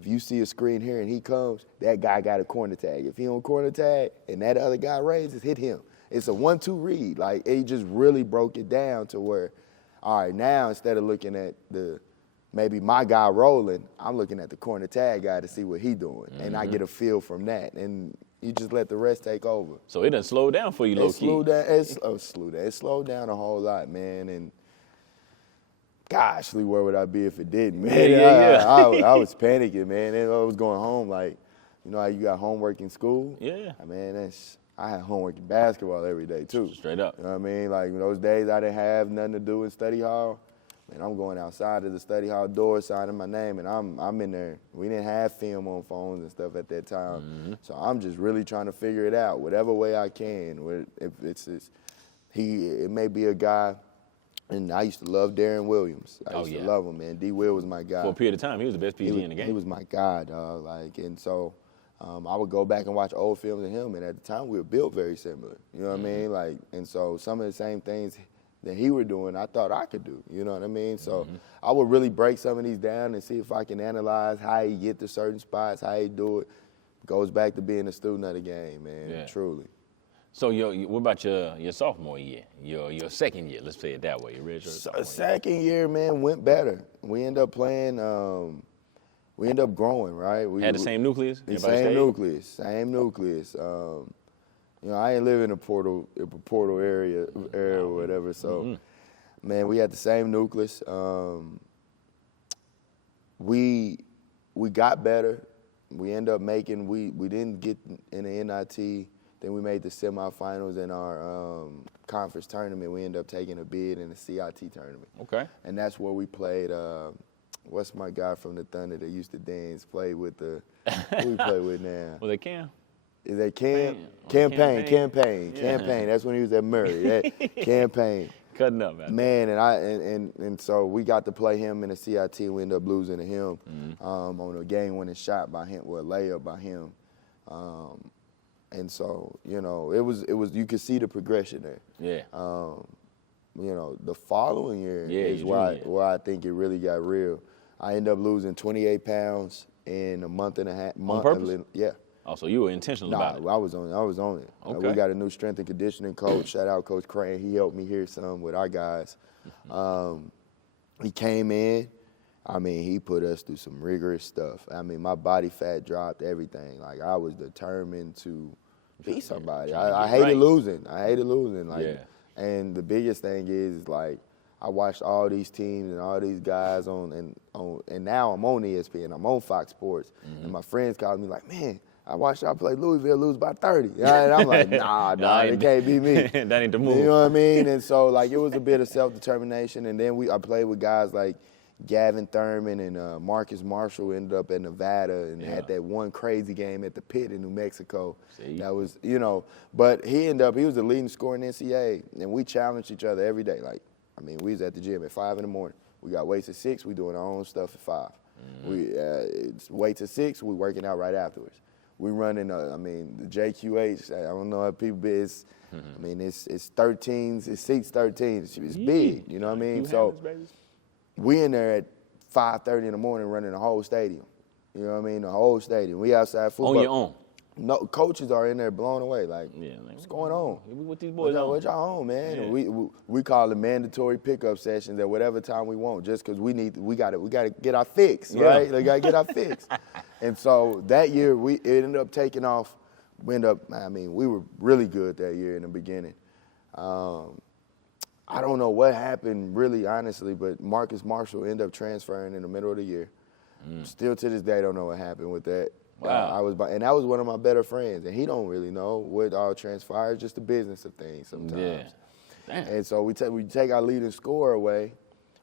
you see a screen here and he comes, that guy got a corner tag. If he on corner tag and that other guy raises, hit him. It's a 1-2 read. Like, it just really broke it down to where, all right, now instead of looking at maybe my guy rolling, I'm looking at the corner tag guy to see what he doing. And I get a feel from that. And you just let the rest take over. So it done slowed down for you, low-key. It slowed down a whole lot, man. And gosh, where would I be if it didn't, man? I was panicking, man. And I was going home like, you know how you got homework in school? Yeah. I had homework in basketball every day, too. Straight up. You know what I mean? Like, those days I didn't have nothing to do in study hall, man, I'm going outside of the study hall door, signing my name, and I'm in there. We didn't have film on phones and stuff at that time. So I'm just really trying to figure it out, whatever way I can. If it may be a guy, and I used to love Dorrian Williams. I used to love him, man. D. Will was my guy. For a period of time, he was the best PG in the game. He was my guy, dog. Like, and so I would go back and watch old films of him, and at the time we were built very similar. You know what I mean? Like, and so some of the same things that he were doing, I thought I could do. You know what I mean? So I would really break some of these down and see if I can analyze how he get to certain spots, how he do it. Goes back to being a student of the game, man. Truly. So what about your sophomore year? Your second year, let's say it that way. Your redshirt second year, man, went better. We ended up playing. We ended up growing, right? We had the same nucleus. Same nucleus. I ain't live in a portal area or whatever. So, man, we had the same nucleus. We got better. We ended up making. We didn't get in the NIT. Then we made the semifinals in our conference tournament. We ended up taking a bid in the CIT tournament. Okay. And that's where we played. What's my guy from the Thunder that used to dance? Played with who we play with now? Well, they can. Is that Campaign? That's when he was at Murray. Campaign. Cutting up, man. And so we got to play him in the CIT. We ended up losing to him on a game-winning shot by him, a layup by him. And so, it was you could see the progression there. Yeah. The following year is where I think it really got real. I ended up losing 28 pounds in a month and a half. On purpose? Yeah. Oh, so you were intentional about it? I was on it. Okay. We got a new strength and conditioning coach. Shout out Coach Crane. He helped me here some with our guys. He came in. He put us through some rigorous stuff. My body fat dropped, everything. Like, I was determined to be somebody. I hated losing. And the biggest thing is, like, I watched all these teams and all these guys and now I'm on ESPN. I'm on Fox Sports. And my friends called me like, man, I watched y'all play Louisville lose by 30. And I'm like, nah, it can't be me. That ain't the move. You know what I mean? And so, like, it was a bit of self-determination. And then I played with guys like Gavin Thurman and Marcus Marshall. Ended up at Nevada and had that one crazy game at the Pit in New Mexico. That was, but he was the leading scorer in NCAA. And we challenged each other every day. Like, we was at the gym at 5 in the morning. We got weights at 6. We doing our own stuff at 5. It's weights at 6. We working out right afterwards. We running, the JQH. I don't know how people be. It's 13s. It seats 13. It's big. You know what I mean? So we in there at 5:30 in the morning running the whole stadium. You know what I mean? The whole stadium. We outside football. On your own. No, coaches are in there blown away. Like, what's going on? What these boys on? What y'all on, man? Yeah. We call it mandatory pickup sessions at whatever time we want, just because we got to get our fix, right? We got to get our fix. And so that year it ended up taking off. We were really good that year in the beginning. I don't know what happened, really, honestly, but Marcus Marshall ended up transferring in the middle of the year. Still to this day, don't know what happened with that. Wow. And that was one of my better friends, and he don't really know what all transpires, just the business of things sometimes. Yeah. Damn. And so we take our leading scorer away,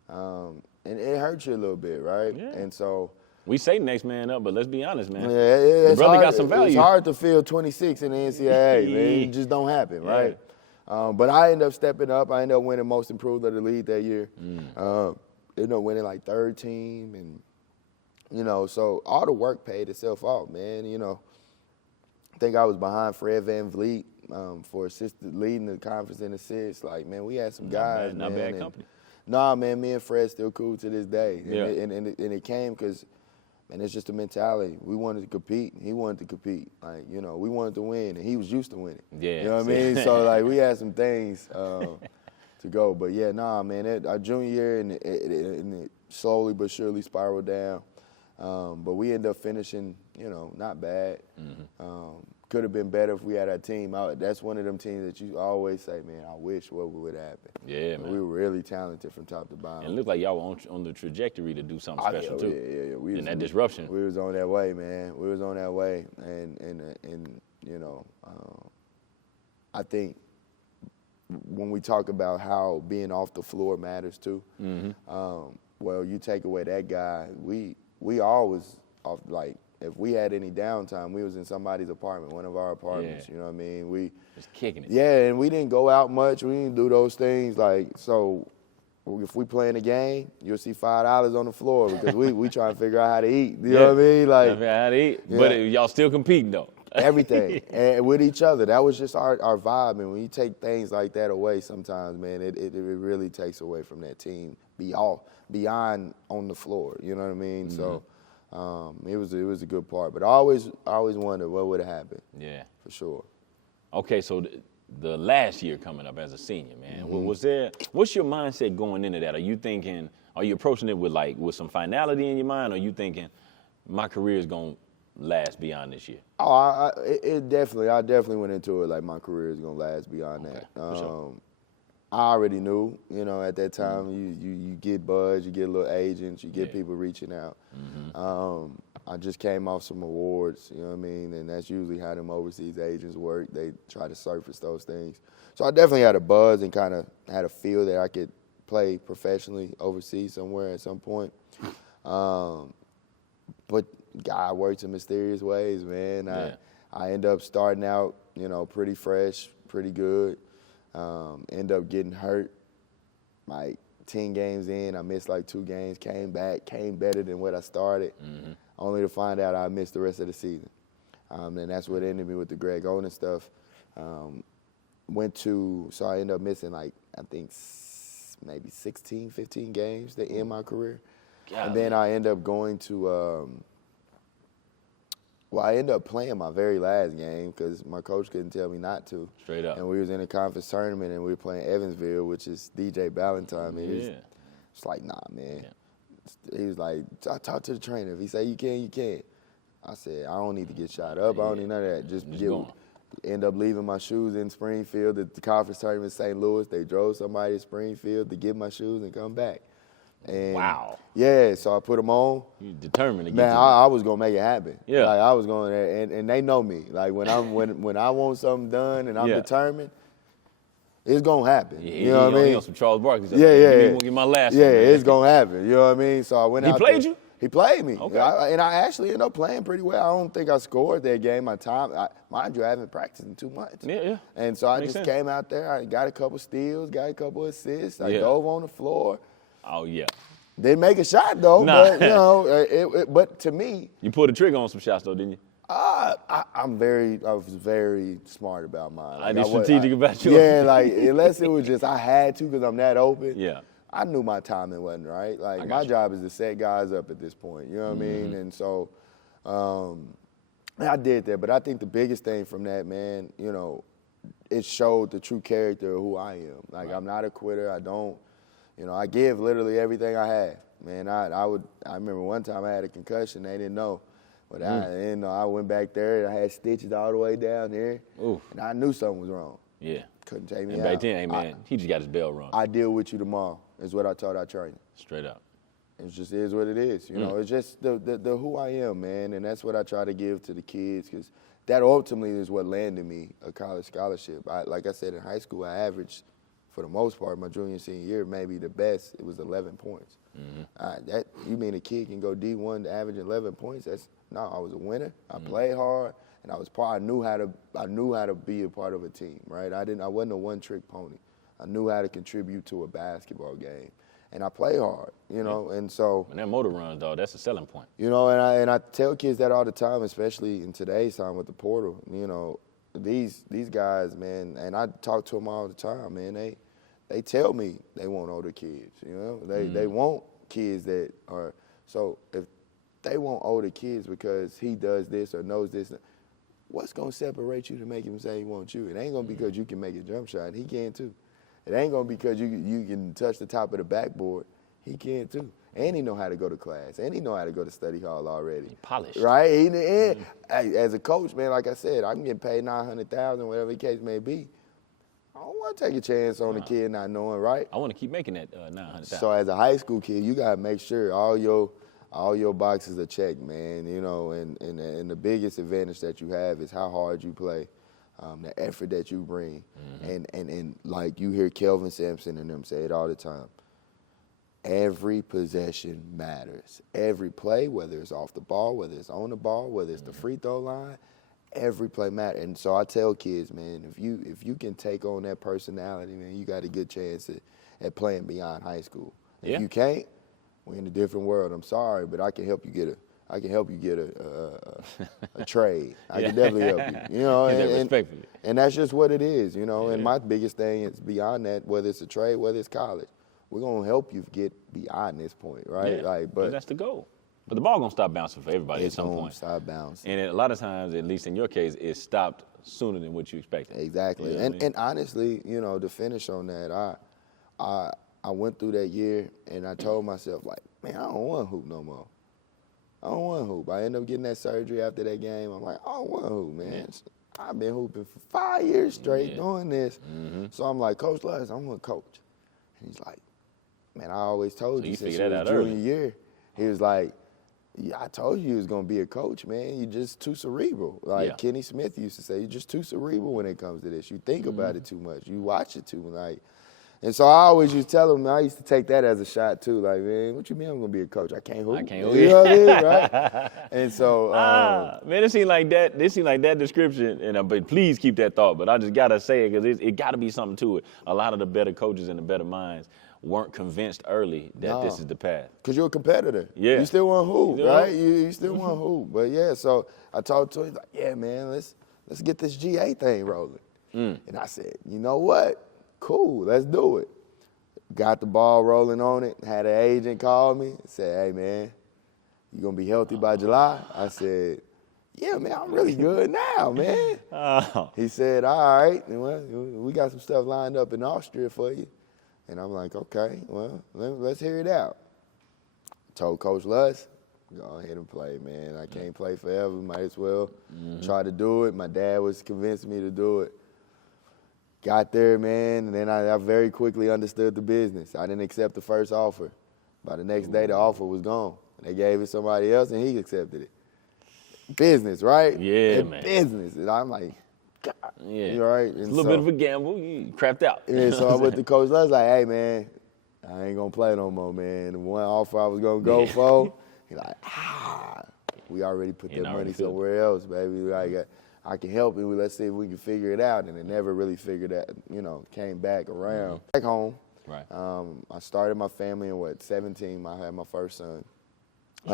and it hurts you a little bit, right? Yeah. And so we say next man up, but let's be honest, man. Yeah, the brother got some value. It's hard to fill 26 in the NCAA, man. It just don't happen, right? But I ended up stepping up. I ended up winning Most Improved of the league that year. Ended up winning like third team, and so all the work paid itself off, man. I think I was behind Fred Van Vliet for leading the conference in assists. Like, man, we had some guys, not bad company. Nah, man, me and Fred still cool to this day. Yeah. And it came because, man, it's just a mentality. We wanted to compete. He wanted to compete. Like, we wanted to win, and he was used to winning. Yeah. You know what I mean? So, like, we had some things to go. But, yeah, man, our junior year, and it slowly but surely spiraled down. But we ended up finishing, not bad. Could have been better if we had our team out. That's one of them teams that you always say, man, I wish what would happen. Yeah, man. We were really talented from top to bottom. And it looked like y'all were on the trajectory to do something special, too. Yeah. And that disruption. We was on that way, man. We was on that way. And I think when we talk about how being off the floor matters, too, well, you take away that guy, we always off, like, if we had any downtime, we was in somebody's apartment, one of our apartments. Yeah. You know what I mean? We just kicking it. Yeah, and we didn't go out much. We didn't do those things. Like, so if we playing a game, you'll see $5 on the floor because we trying to figure out how to eat. You know what I mean? Like, how to eat. Yeah. But y'all still competing, though. Everything. And with each other. That was just our vibe. And when you take things like that away sometimes, man, it really takes away from that team beyond on the floor. You know what I mean? So it was a good part. But I always wondered what would have happened. Yeah. For sure. Okay, so the last year coming up as a senior, man. What's your mindset going into that? Are you approaching it with some finality in your mind, or are you thinking my career is going to last beyond this year? Oh, I definitely went into it like my career is going to last beyond that. Sure. I already knew, at that time you get buzz, you get little agents, you get people reaching out. I just came off some awards, you know what I mean? And that's usually how them overseas agents work. They try to surface those things. So I definitely had a buzz and kind of had a feel that I could play professionally overseas somewhere at some point. But God works in mysterious ways, man. Yeah. I end up starting out, pretty fresh, pretty good. End up getting hurt like 10 games in. I missed like 2 games, came back, came better than what I started, only to find out I missed the rest of the season. And that's what ended me with the Greg Oden stuff. So I ended up missing like, I think maybe 16, 15 games to end my career. God, and then I ended up going to, I ended up playing my very last game because my coach couldn't tell me not to. Straight up. And we was in a conference tournament and we were playing Evansville, which is DJ Ballantyne. And it's like, nah, man. Yeah. He was like, I talked to the trainer. If he say you can, you can. I said, I don't need to get shot up. I don't need none of that. Just end up leaving my shoes in Springfield at the conference tournament in St. Louis. They drove somebody to Springfield to get my shoes and come back. And wow. Yeah, so I put them on. You determined to get Man, I was gonna make it happen. Yeah. Like I was going there, and they know me. Like when I want something done and I'm determined, it's gonna happen. You know what I mean? On some Charles Barkley. Yeah. Get my last yeah, one, man. It's gonna happen. You know what I mean? So I went out. He played you? He played me. Okay. And I actually ended up playing pretty well. I don't think I scored that game. Mind you, I haven't practiced in 2 months. Yeah. And so I Makes just sense. came out there. I got a couple steals, got a couple assists. I Yeah. dove on the floor. Oh, yeah. Didn't make a shot though, Nah. but but to me, you pulled the trigger on some shots though, didn't you? I was very smart about mine. I did strategic about you. Yeah, like unless it was just I had to because I'm that open. Yeah. I knew my timing wasn't right. Like my job is to set guys up at this point. You know what I mean? And so, I did that. But I think the biggest thing from that, man, it showed the true character of who I am. Like I'm not a quitter. I don't. I give literally everything I have. Man, I remember one time I had a concussion. They didn't know. But I went back there. I had stitches all the way down here. Oof. And I knew something was wrong. Yeah. Couldn't take me and out. back then, hey, man, he just got his bell rung. I deal with you tomorrow is what I taught our training. Straight up. It just is what it is. It's just the who I am, man. And that's what I try to give to the kids because that ultimately is what landed me a college scholarship. Like I said, in high school, I averaged, for the most part, my junior and senior year, maybe the best, it was 11 points. You mean a kid can go D1 to average 11 points? I was a winner. I played hard, and I knew how to be a part of a team, right? I wasn't a one-trick pony. I knew how to contribute to a basketball game, and I played hard, and so. And that motor runs, dog, that's a selling point. And I tell kids that all the time, especially in today's time with the portal. These guys, man, and I talk to them all the time, man. They tell me they want older kids. They want kids that are. So if they want older kids because he does this or knows this, what's gonna separate you to make him say he wants you? It ain't gonna be because you can make a jump shot. He can too. It ain't gonna be because you can touch the top of the backboard. He can too. And he know how to go to class. And he know how to go to study hall already. Polished. Right? As a coach, man, like I said, I can get paid $900,000, whatever the case may be. I don't want to take a chance on a kid not knowing, right? I want to keep making that $900,000. So as a high school kid, you gotta make sure all your boxes are checked, man. And the biggest advantage that you have is how hard you play, the effort that you bring, and like you hear Kelvin Sampson and them say it all the time. Every possession matters. Every play, whether it's off the ball, whether it's on the ball, whether it's the free throw line, every play matters. And so I tell kids, man, if you can take on that personality, man, you got a good chance at playing beyond high school. If you can't, we're in a different world. I'm sorry, but I can help you get a trade. I can definitely help you. And that's just what it is, And my biggest thing is beyond that, whether it's a trade, whether it's college. We're gonna help you get beyond this point, right? Yeah, but that's the goal. But the ball gonna stop bouncing for everybody It's at some gonna point. stop bouncing. And a lot of times, at least in your case, it stopped sooner than what you expected. Exactly. You know what I mean? And honestly, you know, to finish on that, I went through that year and I told myself, like, man, I don't want to hoop no more. I don't want to hoop. I ended up getting that surgery after that game. I'm like, I don't want to hoop, man. Yeah. I've been hooping for 5 years straight Yeah. doing this. Mm-hmm. So I'm like, Coach Lutz, I'm going to coach. And he's like, man, I always told So you you since figured you that was out junior early. year. He was like, yeah, I told you was going to be a coach, man. You're just too cerebral. Like Yeah. Kenny Smith used to say, you're just too cerebral when it comes to this. You think about it too much. You watch it too much. And so I always used to tell him, I used to take that as a shot too. Like, man, what you mean I'm going to be a coach? I can't hoop. I can't hoop. You know what I mean, right? And so, Man, it seemed like that. This seemed like that description, and but please keep that thought. But I just gotta say it because it got to be something to it. A lot of the better coaches and the better minds weren't convinced early that this is the path. because you're a competitor. Yeah. You still want to hoop, You know? right? You still want to hoop. But yeah, so I talked to him, he's like, yeah, man, let's get this GA thing rolling. And I said, you know what? Cool, let's do it. Got the ball rolling on it. Had an agent call me and said, hey, man, you going to be healthy by July? I said, yeah, man, I'm really good now, man. Oh. He said, all right, well, we got some stuff lined up in Austria for you. And I'm like, okay, well, let's hear it out. Told Coach Lutz, go ahead and play, man. I can't play forever. Might as well try to do it. My dad was convincing me to do it. Got there, man, and then I very quickly understood the business. I didn't accept the first offer. By the next day, the offer was gone. They gave it to somebody else, and he accepted it. Business, right? Yeah, And man. business. And I'm like, God. Yeah. You right? It's a little bit of a gamble. You crapped out. And so I went to Coach Lutz like, hey, man, I ain't going to play no more, man. The one offer I was going to go for, he's like, we already put that money somewhere else, baby. I can help you. Let's see if we can figure it out. And it never really figured that, came back around. Back home, Right. I started my family in, 17. I had my first son.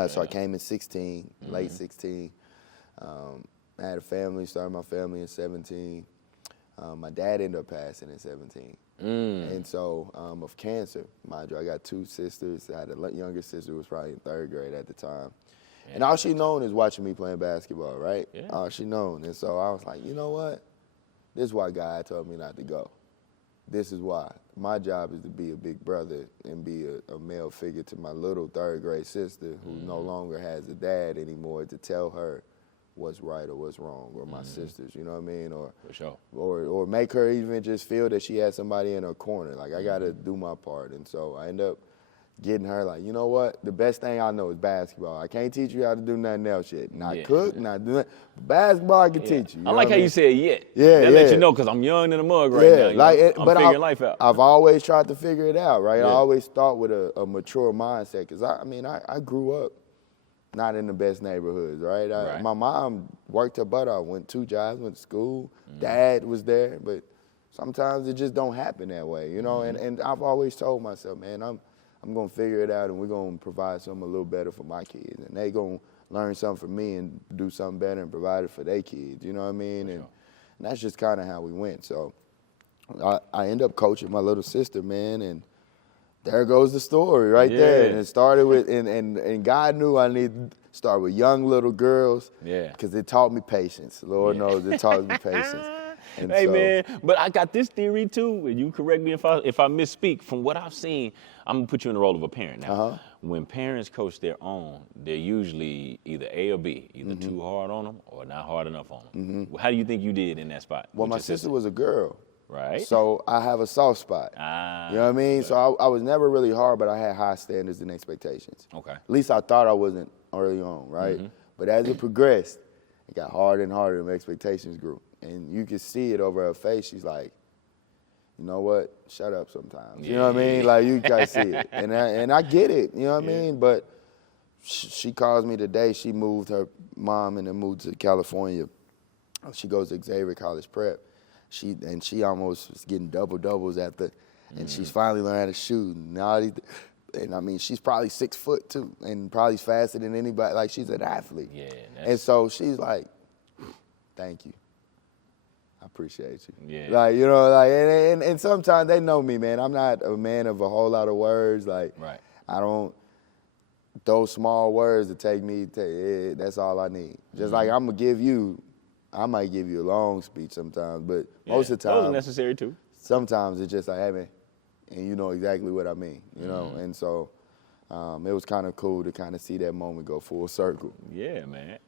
So I came in 16, late 16. I had a family, started my family in 17. My dad ended up passing in 17. And so, of cancer, mind you, I got 2 sisters. I had a younger sister who was probably in 3rd grade at the time. Yeah, and all she known is watching me playing basketball, right? Yeah. All she known. And so I was like, you know what? This is why God told me not to go. This is why. My job is to be a big brother and be a male figure to my little 3rd grade sister who no longer has a dad anymore to tell her what's right or what's wrong, or my sisters, you know what I mean? Or, For sure. Or make her even just feel that she has somebody in her corner. Like, I got to do my part. And so I end up getting her like, you know what? The best thing I know is basketball. I can't teach you how to do nothing else yet. Not cook, not do that. Basketball I can teach you. I like how you said yet. Yeah, That let you know because I'm young in the mug right now. I'm figuring life out. I've always tried to figure it out, right? Yeah. I always thought with a mature mindset because, I grew up not in the best neighborhoods, right? My mom worked her butt off, went 2 jobs, went to school. Dad was there, but sometimes it just don't happen that way, you know? And I've always told myself, man, I'm going to figure it out and we're going to provide something a little better for my kids. And they going to learn something from me and do something better and provide it for their kids, you know what I mean? And that's just kind of how we went. So I end up coaching my little sister, man, and there goes the story right there. And it started with, and God knew I needed to start with young little girls because it taught me patience. Lord knows it taught me patience. And hey, man, but I got this theory, too, and you correct me if I misspeak. From what I've seen, I'm going to put you in the role of a parent now. When parents coach their own, they're usually either A or B, either too hard on them or not hard enough on them. How do you think you did in that spot? Well, my sister was a girl. Right. So I have a soft spot. You know what I mean? So I was never really hard, but I had high standards and expectations. Okay. At least I thought I wasn't early on, right? But as it progressed, it got harder and harder and my expectations grew. And you could see it over her face. She's like, you know what? Shut up sometimes. You know what I mean? Like, you guys see it. And I get it, you know what I mean? But she calls me today. She moved her mom and then moved to California. She goes to Xavier College Prep. She almost was getting double-doubles after, and she's finally learned how to shoot. And I mean, she's probably 6 foot, too, and probably faster than anybody. Like, she's an athlete. Yeah. And so she's like, thank you. I appreciate you. Yeah. Like, you know, like, and sometimes they know me, man. I'm not a man of a whole lot of words. Like, I don't, those small words to take me, that's all I need. Just like I'm going to give you, I might give you a long speech sometimes, but most of the time. Those are necessary too. Sometimes it's just like, hey, man, and you know exactly what I mean, you know? And so it was kind of cool to kind of see that moment go full circle. Yeah, man.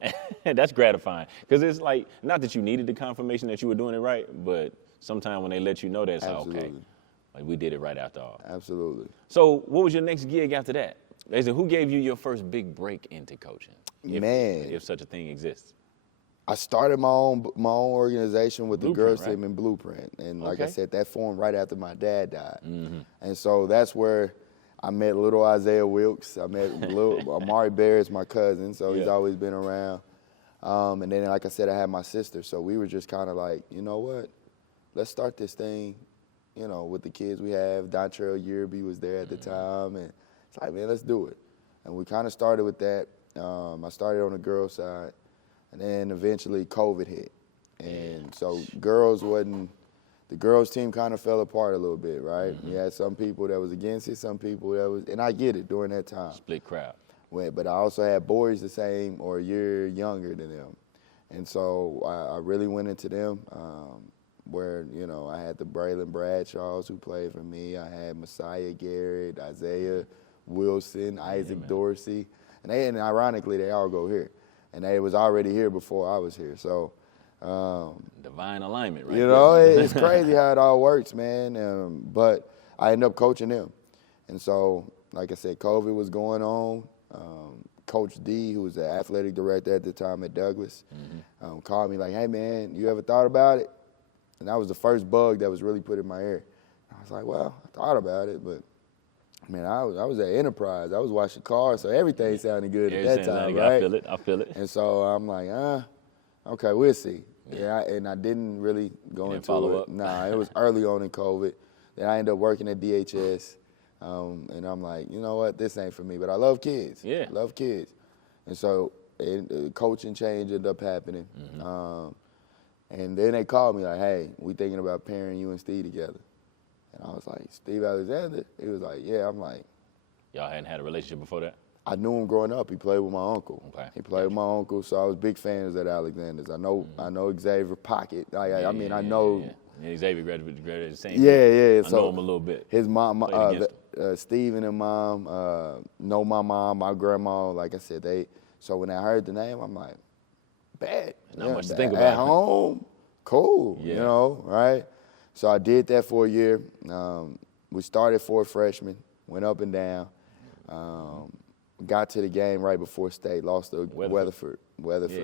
That's gratifying. Because it's like, not that you needed the confirmation that you were doing it right, but sometimes when they let you know that, it's like, okay, like we did it right after all. Absolutely. So what was your next gig after that? Who gave you your first big break into coaching? If such a thing exists. I started my own organization with the girls' team in Blueprint. And like I said, that formed right after my dad died. And so that's where I met little Isaiah Wilkes. I met little Amari Barrett's my cousin, so he's always been around. And then, like I said, I had my sister. So we were just kind of like, you know what? Let's start this thing, you know, with the kids we have. Dontrell Yearby was there at the time. And it's like, man, let's do it. And we kind of started with that. I started on the girls' side. And then eventually COVID hit. And so the girls' team kind of fell apart a little bit, right? You had some people that was against it, some people that was, and I get it during that time. Split crowd. But I also had boys the same or a year younger than them. And so I really went into them where, you know, I had the Braylon Bradshaws who played for me. I had Messiah Garrett, Isaiah Wilson, Isaac Dorsey. And ironically, they all go here. And they was already here before I was here. So divine alignment, right? You know, it's crazy how it all works, man. But I ended up coaching them. And so, like I said, COVID was going on. Coach D, who was the athletic director at the time at Douglas, called me like, hey, man, you ever thought about it? And that was the first bug that was really put in my ear. I was like, well, I thought about it, but man, I was at Enterprise. I was washing cars, so everything sounded good at that time, right? I feel it. And so I'm like, okay, we'll see. And I didn't really go into follow it. up. Nah, it was early on in COVID. Then I ended up working at DHS, and I'm like, you know what, this ain't for me. But I love kids. Yeah. I love kids. And so coaching change ended up happening. And then they called me like, hey, we thinking about pairing you and Steve together. And I was like, Steve Alexander? He was like, yeah. I'm like. Y'all hadn't had a relationship before that? I knew him growing up. He played with my uncle. Okay. He played with my uncle, so I was big fans of the Alexanders. I know Xavier Pocket. I know. Yeah, Xavier graduated the same. Yeah. I know him a little bit. His mom, Steve and his mom, know my mom, my grandma. Like I said, so when I heard the name, I'm like, bad. Not much to think about. At home, cool, you know, right? So I did that for a year. We started 4 freshmen, went up and down. Got to the game right before state, lost to Weatherford,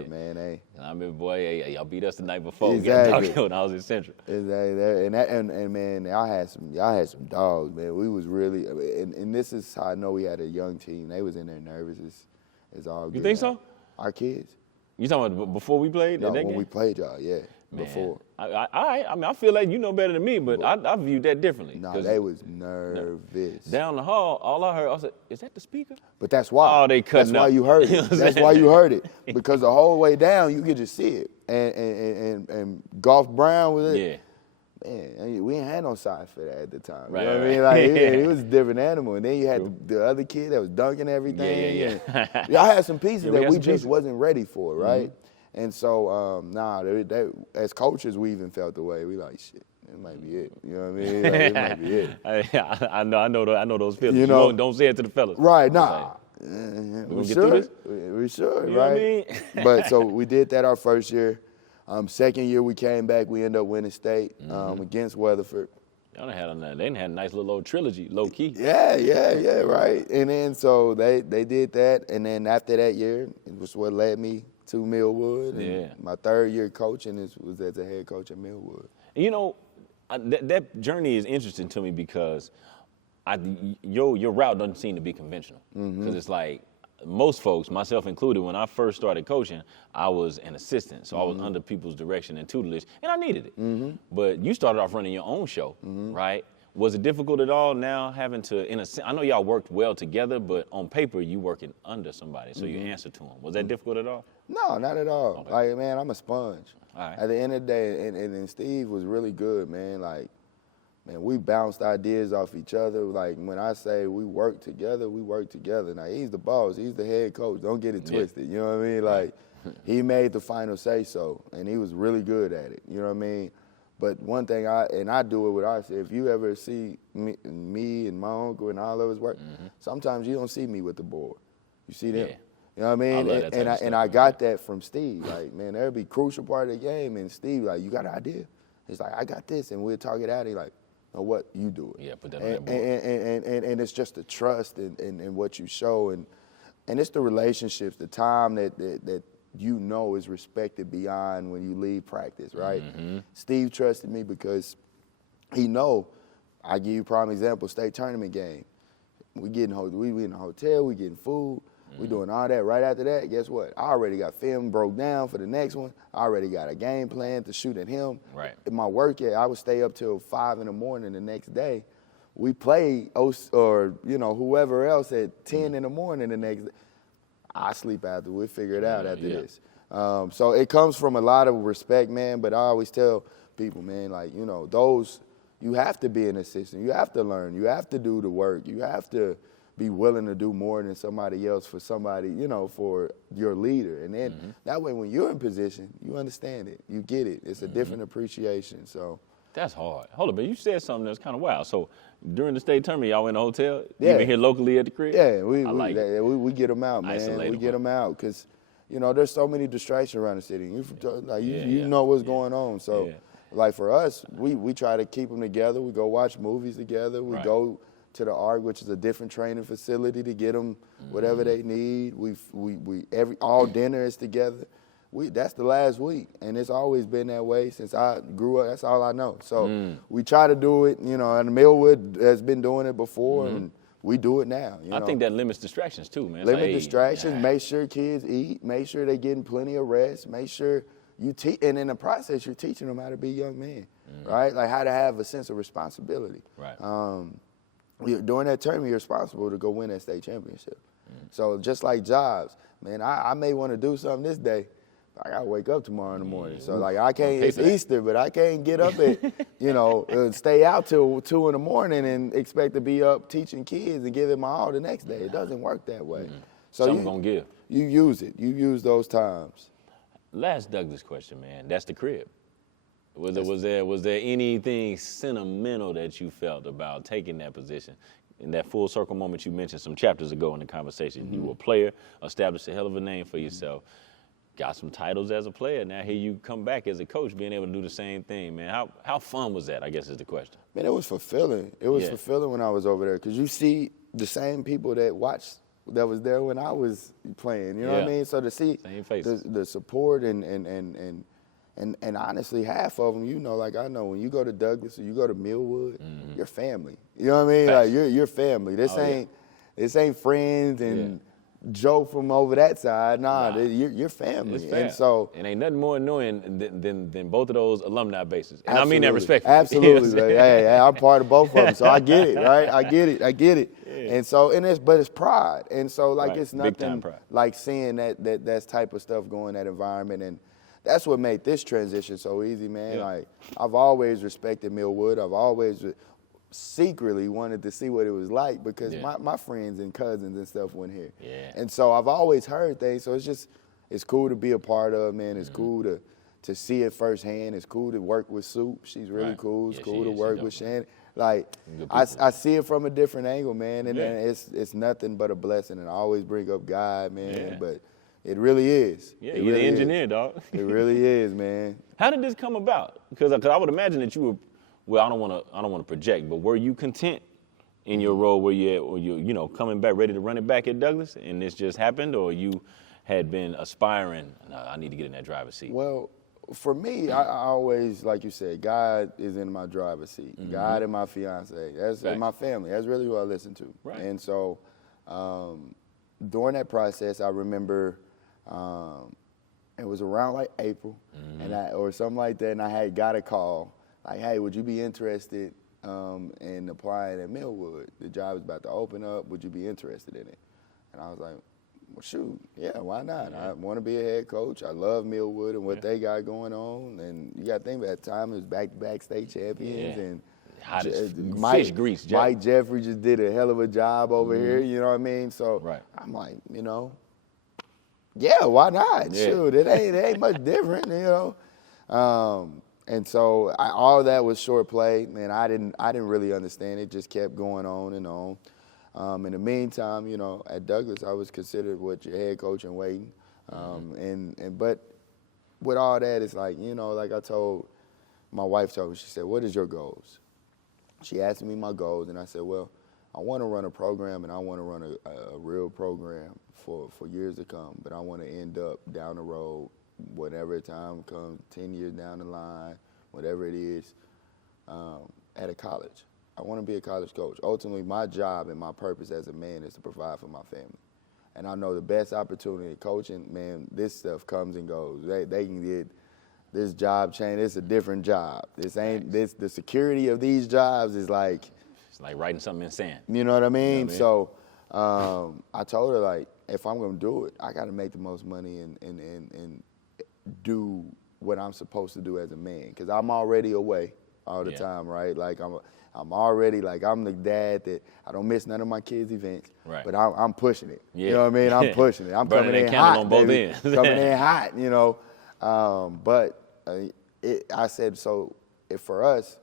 man. I remember, boy, y'all beat us the night before. Exactly. When I was in Central. Exactly. And man, y'all had some dogs, man. We was really, and this is how I know we had a young team. They was in there nervous. It's all good. You think so? Our kids. You talking about before we played? No, that when game? we played y'all, yeah. Man, before. I mean, I feel like you know better than me, but I viewed that differently. No, they was nervous. Down the hall, all I heard, I said, is that the speaker? But that's why. Oh, they cutting That's why up. you heard You know it. what I'm That's saying? why you heard it. Because the whole way down, you could just see it. And Golf Brown was it. Yeah. Man, we ain't had no side for that at the time. Right, you know what I right. mean? Like, it was a different animal. And then you had the other kid that was dunking everything. Yeah. Y'all had some pieces we that had we some just pieces. wasn't ready for, right? And so, they, as coaches, we even felt the way. We like, shit, it might be it. You know what I mean? Like, it might be it. I know those feelings. You know, don't say it to the fellas. Right, nah. We should. through this? We should, You know right? what I mean? But so we did that our first year. Second year we came back. We ended up winning state against Weatherford. Y'all done had they had a nice little old trilogy, low key. Yeah, right. And then so they did that, and then after that year, it was what led me to Millwood. And my third year coaching was as a head coach at Millwood. You know, that journey is interesting to me because your route doesn't seem to be conventional. Because it's like most folks, myself included, when I first started coaching, I was an assistant. So I was under people's direction and tutelage, and I needed it. But you started off running your own show, right? Was it difficult at all now having to, I know y'all worked well together, but on paper, you working under somebody, so you answer to them. Was that difficult at all? No, not at all. Okay. Like, man, I'm a sponge. All right. At the end of the day, and Steve was really good, man. Like, man, we bounced ideas off each other. Like, when I say we work together, we work together. Now, he's the boss. He's the head coach. Don't get it twisted. You know what I mean? Like, he made the final say-so, and he was really good at it. You know what I mean? But one thing, I do it with us, if you ever see me and my uncle and all of us work, sometimes you don't see me with the board. You see them. You know what I mean? And I got that from Steve. Like, man, there'll be crucial part of the game, and Steve, like, you got an idea? He's like, I got this, and we'll talk it out. He's like, know what, you do it. Yeah, put that on that board. And it's just the trust and what you show, and it's the relationships, the time that you know is respected beyond when you leave practice, right? Steve trusted me because he know. I give you a prime example, state tournament game. We in the hotel, we getting food, we doing all that. Right after that, guess what? I already got film broke down for the next one. I already got a game plan to shoot at him. Right. In my work, I would stay up till 5 in the morning the next day. We play, or whoever else at 10 in the morning the next day. I sleep after. We'll figure it out after this. So it comes from a lot of respect, man, but I always tell people, man, like, you have to be an assistant. You have to learn. You have to do the work. You have to be willing to do more than somebody else for somebody, for your leader. And then that way when you're in position, you understand it. You get it. It's a different appreciation. So that's hard. Hold on, man. You said something that's kind of wild. So during the state tournament, y'all in the hotel? Yeah. Even here locally at the crib? Yeah, we get them out, man. Isolate we get them out because, there's so many distractions around the city. You know what's going on. So, like for us, we try to keep them together. We go watch movies together. We go to the ARC, which is a different training facility, to get them whatever they need. All dinner is together. That's the last week, and it's always been that way since I grew up. That's all I know. So we try to do it, and Millwood has been doing it before, and we do it now. I think that limits distractions too, man. Limit distractions. Make sure kids eat. Make sure they're getting plenty of rest. Make sure you teach, and in the process, you're teaching them how to be young men, right? Like how to have a sense of responsibility. Right. During that tournament, you're responsible to go win that state championship. So just like jobs, man, I may want to do something this day. I gotta wake up tomorrow in the morning. So like I can't. It's Easter, but I can't get up at stay out till 2 in the morning and expect to be up teaching kids and give it my all the next day. It doesn't work that way. So something gonna give. You use it. You use those times. Last Douglas question, man. That's the crib. Was there anything sentimental that you felt about taking that position? In that full circle moment you mentioned some chapters ago in the conversation, you were a player, established a hell of a name for yourself, got some titles as a player. Now here you come back as a coach, being able to do the same thing, man. How fun was that, I guess is the question. Man, it was fulfilling. It was fulfilling when I was over there because you see the same people that was there when I was playing. You know what I mean? So to see the support and honestly, half of them, like I know when you go to Douglas or you go to Millwood, you're family. You know what I mean? Like you're family. This ain't friends and Joe from over that side. You're family. And so and ain't nothing more annoying than both of those alumni bases. And I mean that respectfully. Absolutely. Hey, I'm part of both of them, so I get it, right? I get it. Yeah. And so but it's pride. And so it's nothing like seeing that type of stuff going in that environment, and that's what made this transition so easy, man. Like I've always respected Millwood. I've always secretly wanted to see what it was like because my friends and cousins and stuff went here. Yeah. And so I've always heard things. So it's cool to be a part of, man. It's cool to see it firsthand. It's cool to work with Soup. She's really cool. It's cool to work with Shannon. Like I see it from a different angle, man. And it's nothing but a blessing. And I always bring up God, man. But it really is. Yeah, you're the engineer, dog. It really is, man. How did this come about? Because I would imagine that you were, well, I don't want to project, but were you content in your role where you coming back ready to run it back at Douglas, and this just happened, or you had been aspiring? No, I need to get in that driver's seat. Well, for me, I always, like you said, God is in my driver's seat. God and my fiance, that's in my family. That's really who I listen to. Right. And so, during that process, I remember. It was around like April, or something like that, and I had got a call like, "Hey, would you be interested in applying at Millwood? The job is about to open up. Would you be interested in it?" And I was like, "Well, shoot, yeah, why not? I want to be a head coach. I love Millwood and what they got going on. And you got to think, at that time it was back-to-back state champions, and hot as fish grease. Mike Jeffrey just did a hell of a job over here. You know what I mean? So I'm like, yeah, why not? Yeah. Shoot, it ain't much different, And so all of that was short play, man. I didn't really understand it. Just kept going on and on. In the meantime, at Douglas, I was considered your head coach in waiting. But with all that, it's like, like I told my wife, she said, "What is your goals?" She asked me my goals, and I said, "Well, I want to run a program, and I want to run a real program for years to come. But I want to end up down the road, whatever time comes, 10 years down the line, whatever it is, at a college. I want to be a college coach. Ultimately, my job and my purpose as a man is to provide for my family. And I know the best opportunity coaching, man, this stuff comes and goes. They can get this job change. It's a different job. The security of these jobs is like, it's like writing something in sand. You know what I mean? You know what I So mean? I told her, like, if I'm going to do it, I got to make the most money and do what I'm supposed to do as a man. Because I'm already away all the time, right? Like, I'm already, like, I'm the dad that I don't miss none of my kids' events. Right. But I'm pushing it. Yeah. You know what I mean? I'm pushing it. I'm coming in hot, on both baby. ends. Coming in hot, But I said, so for us,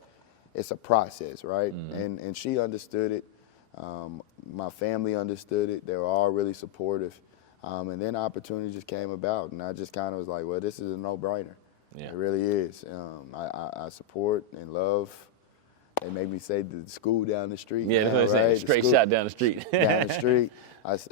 it's a process, right? Mm-hmm. And she understood it. My family understood it. They were all really supportive. And then opportunity just came about, and I just kind of was like, well, this is a no-brainer. Yeah. It really is. I support and love. They make me say the school down the street. Yeah, that's what I'm saying. Straight shot down the street. Down the street.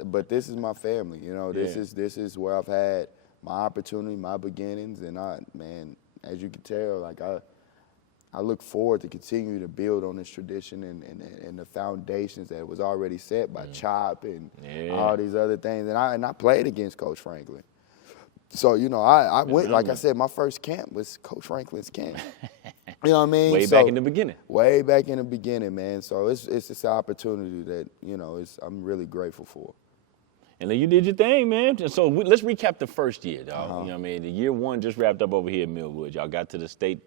But this is my family. This is where I've had my opportunity, my beginnings, and man, as you can tell, like I look forward to continue to build on this tradition and the foundations that was already set by Chop and all these other things. And I played against Coach Franklin. So, I went, like I said, my first camp was Coach Franklin's camp. You know what I mean? Way back in the beginning. Way back in the beginning, man. So it's this opportunity that, I'm really grateful for. And then you did your thing, man. So let's recap the first year, dog. You know what I mean? The year one just wrapped up over here in Millwood. Y'all got to the state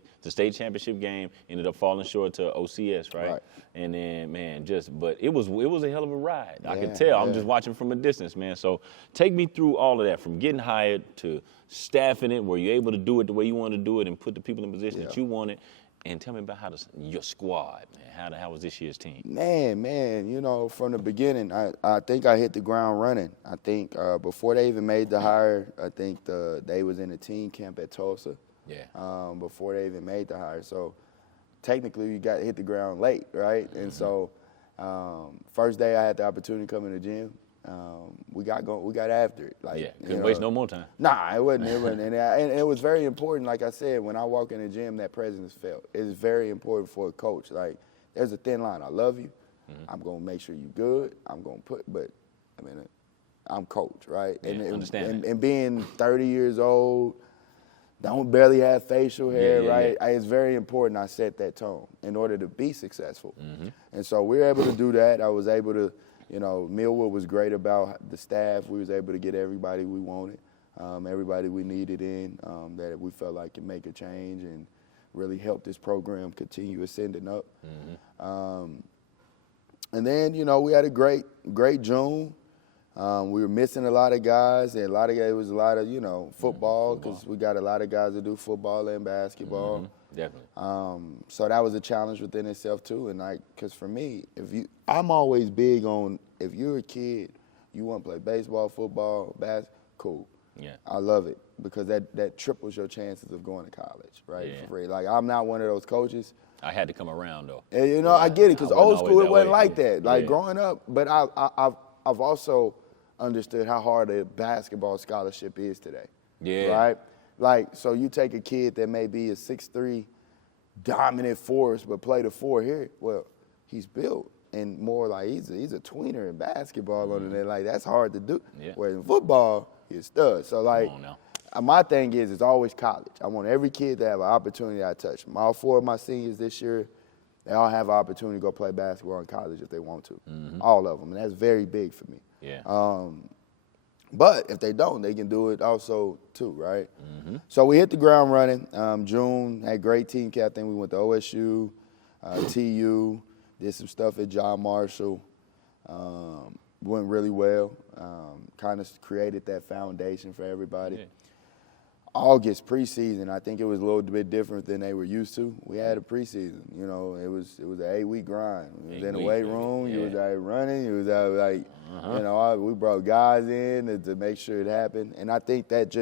championship game, ended up falling short to OCS, right? And then, man, but it was a hell of a ride. I can tell. I'm just watching from a distance, man. So take me through all of that, from getting hired to staffing it, where you're able to do it the way you want to do it and put the people in position that you wanted. And tell me about your squad, man. How was this year's team? Man, from the beginning, I think I hit the ground running. I think before they even made the hire, I think they was in a team camp at Tulsa. Yeah. Before they even made the hire. So technically, you got to hit the ground late, right? Mm-hmm. And so first day I had the opportunity to come in the gym. We got after it. Like, couldn't waste no more time. Nah, it wasn't. And it was very important. Like I said, when I walk in the gym, that presence is felt. It's very important for a coach. Like, there's a thin line. I love you. Mm-hmm. I'm gonna make sure you're good. But I'm coach, right? Yeah, and being 30 years old, don't barely have facial hair, right? Yeah. It's very important I set that tone in order to be successful. Mm-hmm. And so we were able to do that. I was able to. Millwood was great about the staff. We was able to get everybody we wanted, everybody we needed in, that we felt like can make a change and really help this program continue ascending up. Mm-hmm. And then, we had a great June. We were missing a lot of guys, and it was a lot of, football, because we got a lot of guys that do football and basketball. Mm-hmm. Definitely. So that was a challenge within itself too, and because for me, I'm always big on, if you're a kid, you want to play baseball, football, basketball, cool. Yeah. I love it, because that triples your chances of going to college, right? Yeah. For free. Like, I'm not one of those coaches. I had to come around though. And, I get it, because old school it wasn't like that. Like growing up, but I've also understood how hard a basketball scholarship is today. Yeah. Right. Like, so you take a kid that may be a 6'3", dominant force, but play the 4 here. Well, he's built, and more like he's a tweener in basketball. Mm-hmm. On it. Like, that's hard to do. Yeah. Whereas in football, he's a stud. So, like, my thing is, it's always college. I want every kid to have an opportunity I touch. All 4 of my seniors this year, they all have an opportunity to go play basketball in college if they want to. Mm-hmm. All of them, and that's very big for me. Yeah. But if they don't, they can do it also too, right? Mm-hmm. So we hit the ground running. June, had great team captain. We went to OSU. TU, did some stuff at John Marshall. Went really well. Kind of created that foundation for everybody. Yeah. August preseason, I think it was a little bit different than they were used to. We had a preseason, you know. It was an 8-week grind. You was in the weight room. You was out running. You was out you know. We brought guys in to make sure it happened. And I think that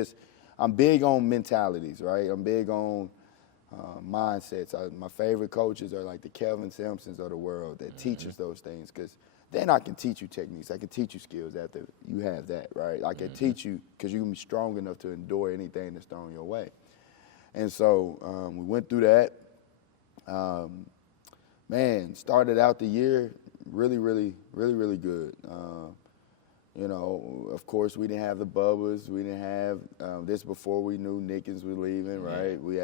I'm big on mentalities, right? I'm big on mindsets. My favorite coaches are like the Kelvin Sampsons of the world that teach us those things, because then I can teach you techniques. I can teach you skills after you have that, right? I can teach you because you can be strong enough to endure anything that's thrown your way. And so we went through that. Started out the year really, really, really, really good. You know, of course, we didn't have the Bubbas. We didn't have this before we knew Nickens was leaving, right? We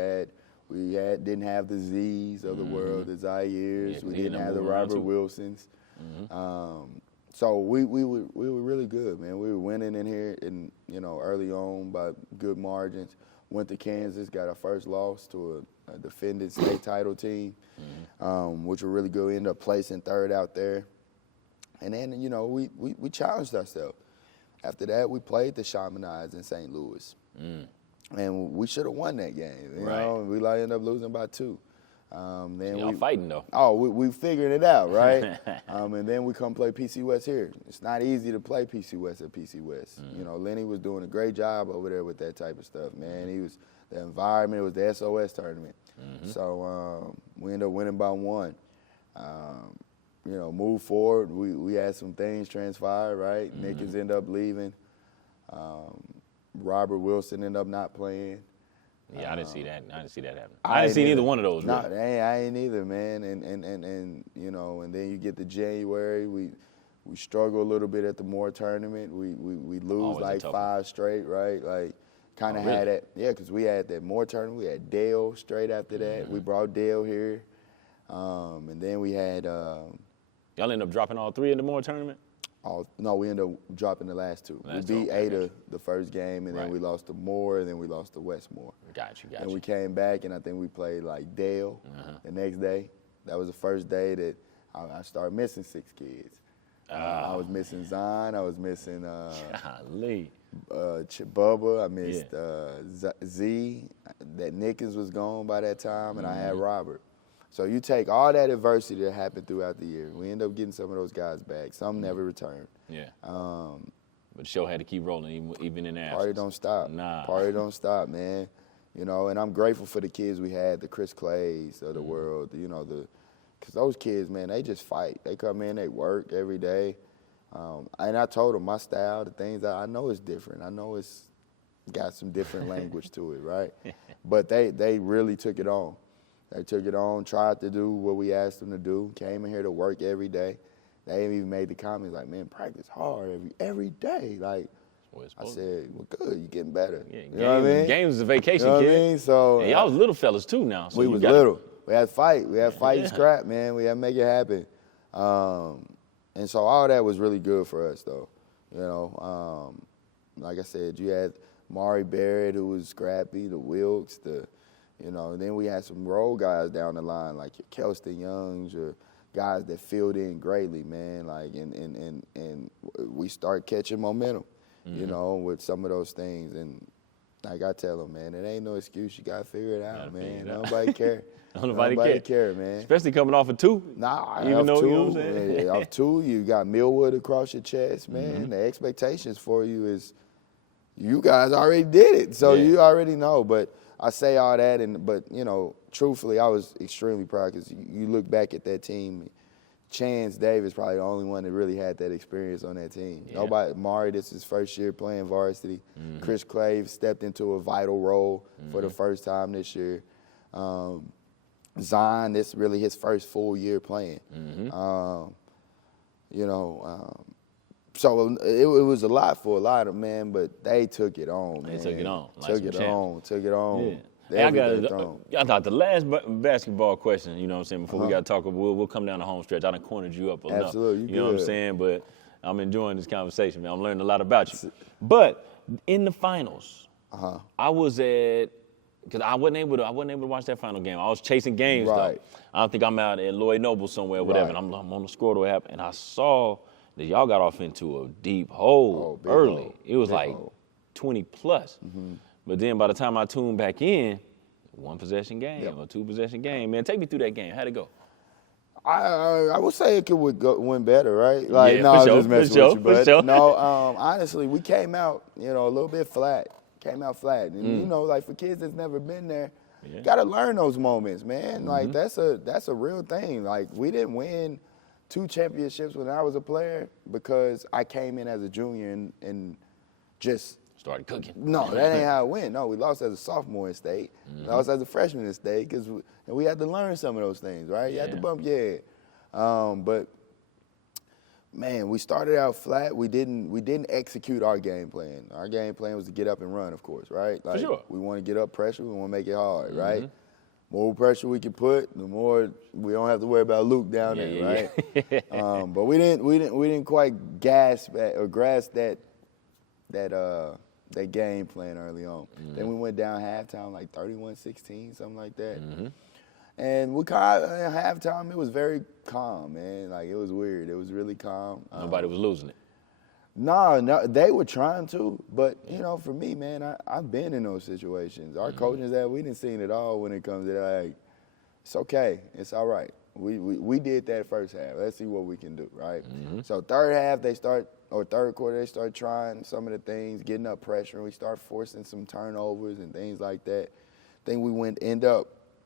didn't have the Z's of the world, the Zaire's. Yeah, we didn't have the Robert Wilsons. So we were really good, man. We were winning in here, early on by good margins. Went to Kansas, got our first loss to a defended state title team, which were really good. We ended up placing third out there. And then, we challenged ourselves. After that, we played the Chaminades in St. Louis. And we should have won that game. You know, we ended up losing by 2. Then y'all fighting, though. Oh, we figured it out, right? And then we come play PC West here. It's not easy to play PC West at PC West. You know, Lenny was doing a great job over there with that type of stuff, man. The environment, it was the SOS tournament. So we ended up winning by 1. Move forward. We had some things transpire, right? Nickens ended up leaving. Robert Wilson ended up not playing. Yeah, I didn't see that. I didn't see that happen. I didn't see neither one of those. No, I ain't either, man. And then you get to January, we struggle a little bit at the Moore tournament. We lose like 5 straight, right? Like kind of had that, because we had that Moore tournament. We had Dale straight after that. We brought Dale here, and then we had. Y'all ended up dropping all 3 in the Moore tournament? No, we ended up dropping the last 2. We beat Ada the first game, and then we lost to Moore, and then we lost to Westmore. Got you. And we came back, and I think we played like Dale the next day. That was the first day that I started missing 6 kids. I was missing Zion. I was missing Bubba. I missed Z. That Nickens was gone by that time, and I had Robert. So you take all that adversity that happened throughout the year. We end up getting some of those guys back. Some never returned. Yeah. But the show had to keep rolling even in the absence. Party don't stop. Nah. Party don't stop, man. And I'm grateful for the kids we had, the Chris Clays of the world, because those kids, man, they just fight. They come in, they work every day. And I told them my style, the things I know is different. I know it's got some different language to it, right? But they really took it on. They took it on, tried to do what we asked them to do, came in here to work every day. They even made the comments like, man, practice hard every day. Like, I said, well, good, you're getting better. Yeah, you know what I mean? Games is a vacation, you know kid. What I mean? So, and y'all was little fellas, too, now. So we was little. We had fight. We had fight and scrap, man. We had to make it happen. And so all that was really good for us, though. Like I said, you had Maury Barrett, who was scrappy, the Wilkes, then we had some role guys down the line, like your Kelston Youngs, or guys that filled in greatly, man. Like, and we start catching momentum, with some of those things. And like I tell them, man, it ain't no excuse. You gotta figure it out, man. Nobody care. Nobody care, man. Especially coming off of 2. Nah, even though, 2, you know what I'm saying? Off 2, you got Millwood across your chest, man. The expectations for you is you guys already did it, so you already know. But I say all that, but truthfully, I was extremely proud because you look back at that team. Chance Davis probably the only one that really had that experience on that team. Nobody. Maury, this is his first year playing varsity. Chris Clave stepped into a vital role for the first time this year. Zion, this is really his first full year playing. So it was a lot for a lot of men, but they took it on, man. They took it on. Took it on. Yeah. Hey, I thought the last basketball question, you know what I'm saying, before we got to talk, we'll come down the home stretch. I done cornered you up enough. Absolutely, you know what I'm saying? But I'm enjoying this conversation, man. I'm learning a lot about you. But in the finals, I was at because I wasn't able to watch that final game. I was chasing games though. I don't think I'm out at Lloyd Noble somewhere, whatever. And I'm on the scoreboard app, and I saw that y'all got off into a deep hole early. Hole. It was big like hole. 20 plus. But then by the time I tuned back in, 1 possession game or 2 possession game. Man, take me through that game. How'd it go? I would say it went better, right? Like, Yeah, no, for I'm sure, just messing with you, for but sure. no, honestly, we came out, a little bit flat. Came out flat, and like for kids that's never been there, gotta learn those moments, man. Like that's a real thing. Like we didn't win 2 championships when I was a player because I came in as a junior and just started cooking. No, that ain't how it went. No, we lost as a sophomore in state. Lost as a freshman in state because we had to learn some of those things, right? You had to bump your head. But man, we started out flat. We didn't execute our game plan. Our game plan was to get up and run, of course, right? Like, For sure. We want to get up pressure. We want to make it hard, right? More pressure we can put, the more we don't have to worry about Luke down there, right? But we didn't quite grasp that game plan early on. Then we went down halftime like 31-16, something like that. And we at halftime, it was very calm, man. Like, it was weird. It was really calm. Nobody was losing it. No, they were trying to. But, for me, man, I've been in those situations. Our coaching staff, we didn't see it all when it comes to that. Like, it's okay. It's all right. We did that first half. Let's see what we can do, right? So third quarter, they start trying some of the things, getting up pressure, and we start forcing some turnovers and things like that. I think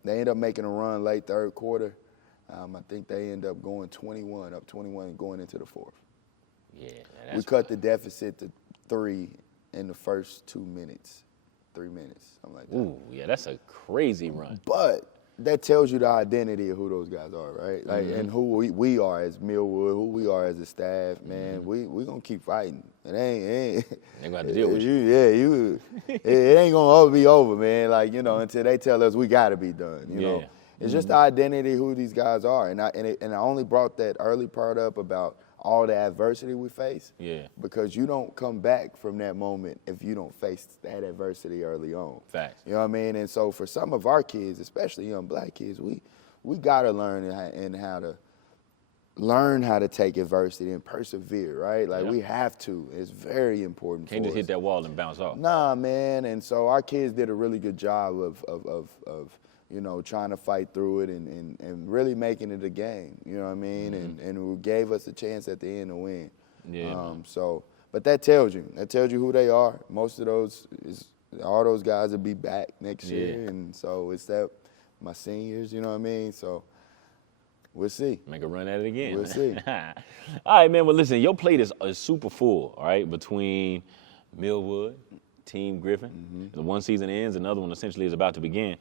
they end up making a run late third quarter. I think they end up going 21 going into the fourth. Yeah. We cut the deficit to 3 in the first 3 minutes, something like that. Ooh, yeah, that's a crazy run. But that tells you the identity of who those guys are, right? Like, and who we are as Millwood, who we are as a staff, man. We gonna keep fighting. It ain't. They're gonna have to deal with you. It ain't gonna be over, man. Like, until they tell us we gotta be done. You know, it's just the identity of who these guys are, and I only brought that early part up about all the adversity we face. Yeah. Because you don't come back from that moment if you don't face that adversity early on. Facts. You know what I mean? And so for some of our kids, especially young black kids, we gotta learn how to take adversity and persevere, right? Like we have to. It's very important. Can't just hit that wall and bounce off. Nah, man. And so our kids did a really good job of trying to fight through it and really making it a game, you know what I mean? And it gave us a chance at the end to win. Yeah. But that tells you who they are. Most of all those guys will be back next year. And so it's my seniors, you know what I mean? So we'll see. Make a run at it again. We'll see. All right, man. Well, listen, your plate is super full, all right, between Millwood, Team Griffin. The one season ends, another one essentially is about to begin.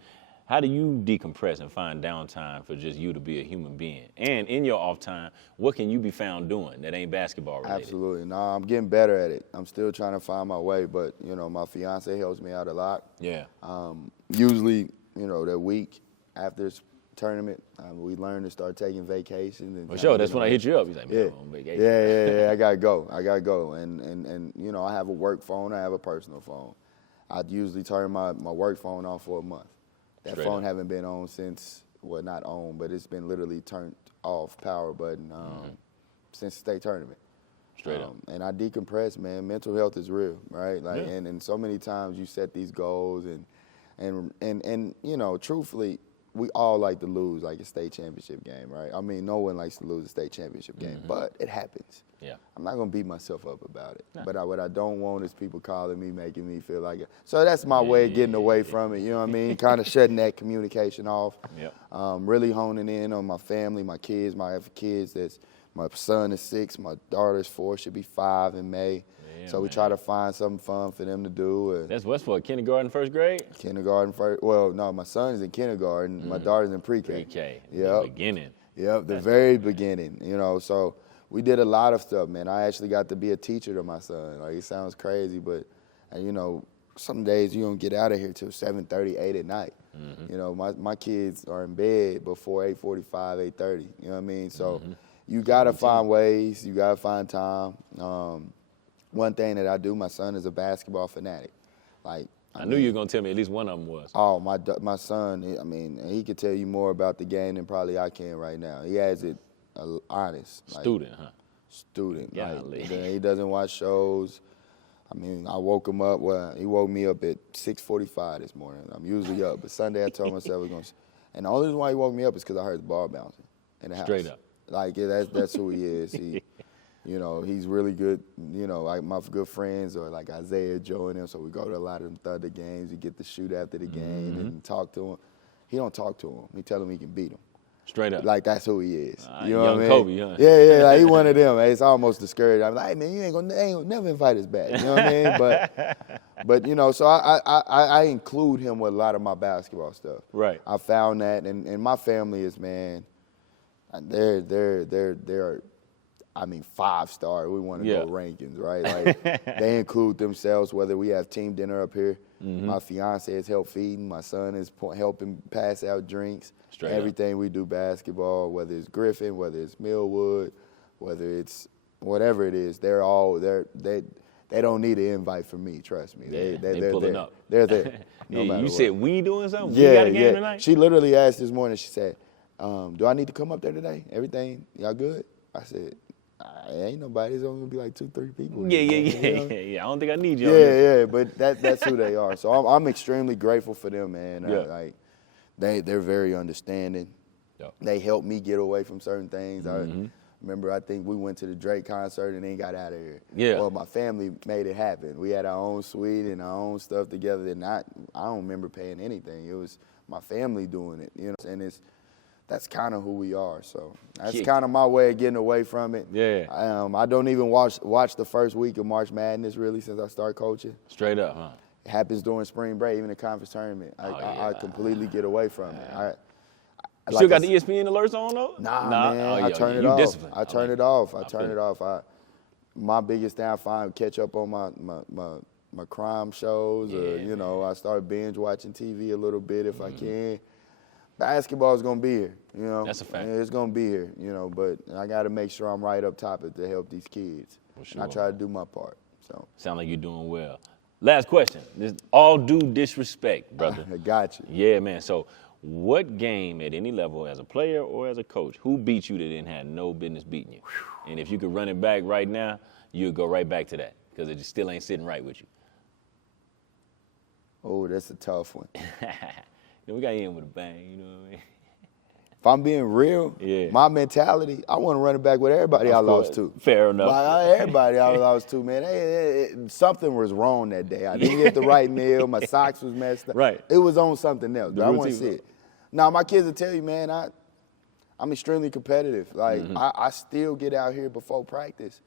How do you decompress and find downtime for just you to be a human being? And in your off time, what can you be found doing that ain't basketball related? Absolutely. No, I'm getting better at it. I'm still trying to find my way, but, my fiance helps me out a lot. Yeah. Usually, that week after this tournament, we learn to start taking vacations. And for sure. That's when I hit you up. He's like, man, I'm on vacation. Yeah. I got to go. And I have a work phone. I have a personal phone. I usually turn my work phone off for a month. That Straight phone up. haven't been on since, well, not on, but it's been literally turned off, power button, since the state tournament. Straight up. And I decompress, man. Mental health is real, right? Like, and so many times you set these goals and truthfully, we all like to lose like a state championship game, right? I mean, no one likes to lose a state championship game, but it happens. Yeah. I'm not gonna beat myself up about it. No. But what I don't want is people calling me, making me feel like it. So that's my way of getting away from it, you know what I mean? Kind of shutting that communication off. Yep. Really honing in on my family, my kids. I have kids my son is 6, my daughter's 4, should be 5 in May. Yeah, so we try to find something fun for them to do. That's what's for kindergarten, first grade? Kindergarten, first. Well, no, my son's in kindergarten. My daughter's in pre-K. Pre-K. Yep. The beginning. Yep, the very beginning. So we did a lot of stuff, man. I actually got to be a teacher to my son. Like, it sounds crazy, but some days you don't get out of here till 7:30, 8 at night. My kids are in bed before 8:45, 8:30. You know what I mean? So you gotta find ways. You gotta find time. One thing that I do, my son is a basketball fanatic. Like, I knew you were going to tell me at least one of them was. Oh, my son, I mean, he could tell you more about the game than probably I can right now. He has it honest. Student, huh? Student. Yeah, like, he doesn't watch shows. I mean, I woke him up. Well, he woke me up at 6:45 this morning. I'm usually up, but Sunday I told myself I was going to. And the only reason why he woke me up is because I heard the ball bouncing in the house. Straight up. Like, yeah, that's who he is. You know, he's really good. You know, like my good friends are like Isaiah, Joe, and them. So we go to a lot of them Thunder games. We get to shoot after the game and talk to him. He don't talk to him. He tell him he can beat him. Straight up. Like, that's who he is. You know young what I mean? Kobe, huh? Yeah, like, he one of them. It's almost discouraged. I'm like, hey, man, you ain't gonna never invite us back. You know what I mean? But you know, so I include him with a lot of my basketball stuff. Right. I found that, and my family is, man, they're I mean, 5-star. We want to go rankings, right? Like, they include themselves, whether we have team dinner up here. My fiance has helped feeding. My son is helping pass out drinks. Everything we do basketball, whether it's Griffin, whether it's Millwood, whether it's whatever it is, they don't need an invite from me, trust me. They're pulling up. They're there. No matter you what. said we doing something? Yeah, we got a game tonight? She literally asked this morning, she said, do I need to come up there today? Everything, y'all good? I said, ain't nobody. It's only gonna be like 2-3 people. Yeah. I don't think I need you. Yeah, but that's who they are. So I'm extremely grateful for them, man. Like, they're very understanding. Yep. They helped me get away from certain things. I remember, I think we went to the Drake concert and then got out of here. Yeah. Well, my family made it happen. We had our own suite and our own stuff together. And I don't remember paying anything. It was my family doing it, you know. And that's kind of who we are. So that's kind of my way of getting away from it. Yeah. I don't even watch the first week of March Madness really since I started coaching. Straight up, huh? It happens during spring break, even the conference tournament. I completely get away from it. You still got the ESPN alerts on though? Nah, man. I turn it off. Disciplined. I turn it off. I turn it off. My biggest thing, I find catch up on my crime shows, or you know, I start binge watching TV a little bit if I can. Basketball is gonna be here, you know. That's a fact. It's gonna be here, you know. But I got to make sure I'm right up top to help these kids. For sure. And I try to do my part. So. Sound like you're doing well. Last question. This all due disrespect, brother. I got you. Yeah, man. So, what game at any level, as a player or as a coach, who beat you that didn't have no business beating you? And if you could run it back right now, you'd go right back to that because it just still ain't sitting right with you. Oh, that's a tough one. We got to end with a bang, you know what I mean? If I'm being real, my mentality, I want to run it back with everybody I lost to. Fair enough. Everybody I lost to, man. Something was wrong that day. I didn't get the right meal. My socks was messed up. Right. It was on something else. I want to see it. Now, my kids will tell you, man, I'm extremely competitive. Like, I still get out here before practice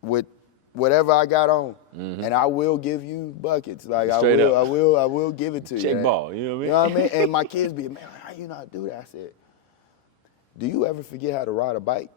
with whatever I got on, and I will give you buckets. Like, I will give it to you. Check ball, you know what I mean? You know what I mean? And my kids be, man, how you not do that? I said, do you ever forget how to ride a bike?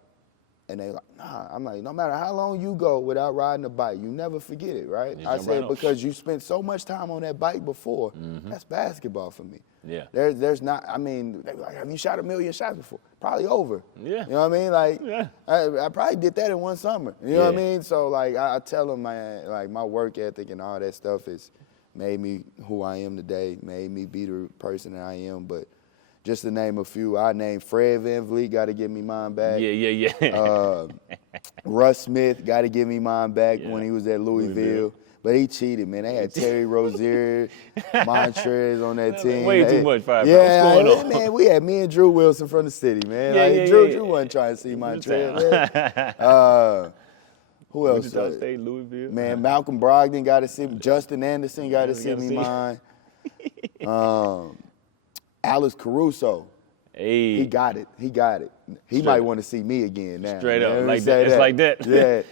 And they like, nah. I'm like, no matter how long you go without riding a bike, you never forget it, right? I said, because you spent so much time on that bike before, that's basketball for me. Yeah. There's not, I mean, they be like, have you shot 1 million shots before? Probably over. Yeah. You know what I mean? Like, I probably did that in one summer. You know what I mean? So, like, I tell them, man, like, my work ethic and all that stuff has made me who I am today, made me be the person that I am. But just to name a few, I named Fred VanVleet, got to give me mine back. Yeah. Russ Smith, got to give me mine back when he was at Louisville. But he cheated, man. They had Terry Rozier, Montrez on that team. Way too much fire. Yeah, what's going on? Man, we had me and Drew Wilson from the city, man. Drew wasn't trying to see Montrez. Who else? Wichita State, Louisville. Man, Malcolm Brogdon got to see me. Justin Anderson got to see me mine. Alex Caruso. Hey. He got it. He might want to see me again now. Straight up. Like that. It's like that. Yeah.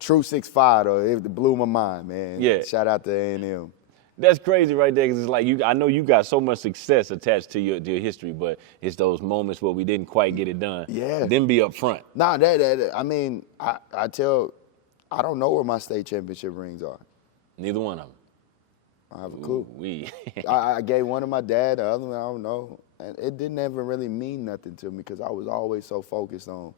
True 6'5", though. It blew my mind, man. Yeah. Shout out to A&M. That's crazy right there, because it's like I know you got so much success attached to your history, but it's those moments where we didn't quite get it done. Yeah. Then be up front. Nah, I mean, I don't know where my state championship rings are. Neither one of them. I have a clue. I gave one to my dad, the other one I don't know. And it didn't ever really mean nothing to me because I was always so focused on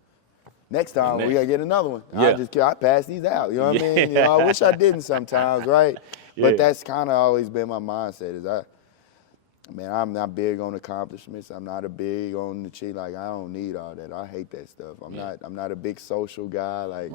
next time we gotta get another one. I passed these out. You know what I mean? You know, I wish I didn't sometimes, right? But that's kind of always been my mindset. I'm not big on accomplishments. I'm not a big on the cheat. Like, I don't need all that. I hate that stuff. I'm not a big social guy. Like,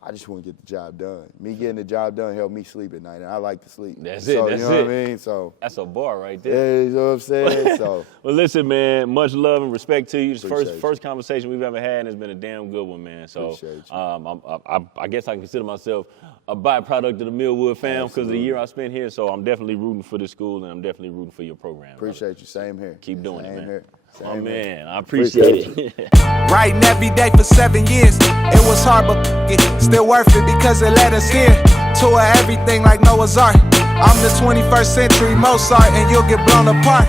I just want to get the job done. Me getting the job done help me sleep at night, and I like to sleep. That's it. That's you know what I mean? So that's a bar right there. Yeah, you know what I'm saying? So well, listen, man. Much love and respect to you. It's the first conversation we've ever had, and it's been a damn good one, man. So I guess I can consider myself a byproduct of the Millwood fam because of the year I spent here. So I'm definitely rooting for the school, and I'm definitely rooting for your program. Appreciate you. Same here. Keep doing it, man. Here. Oh, man, I appreciate it. Writing every day for 7 years. It was hard, but it still worth it because it led us here. Tour everything like Noah's Ark. I'm the 21st century Mozart, and you'll get blown apart.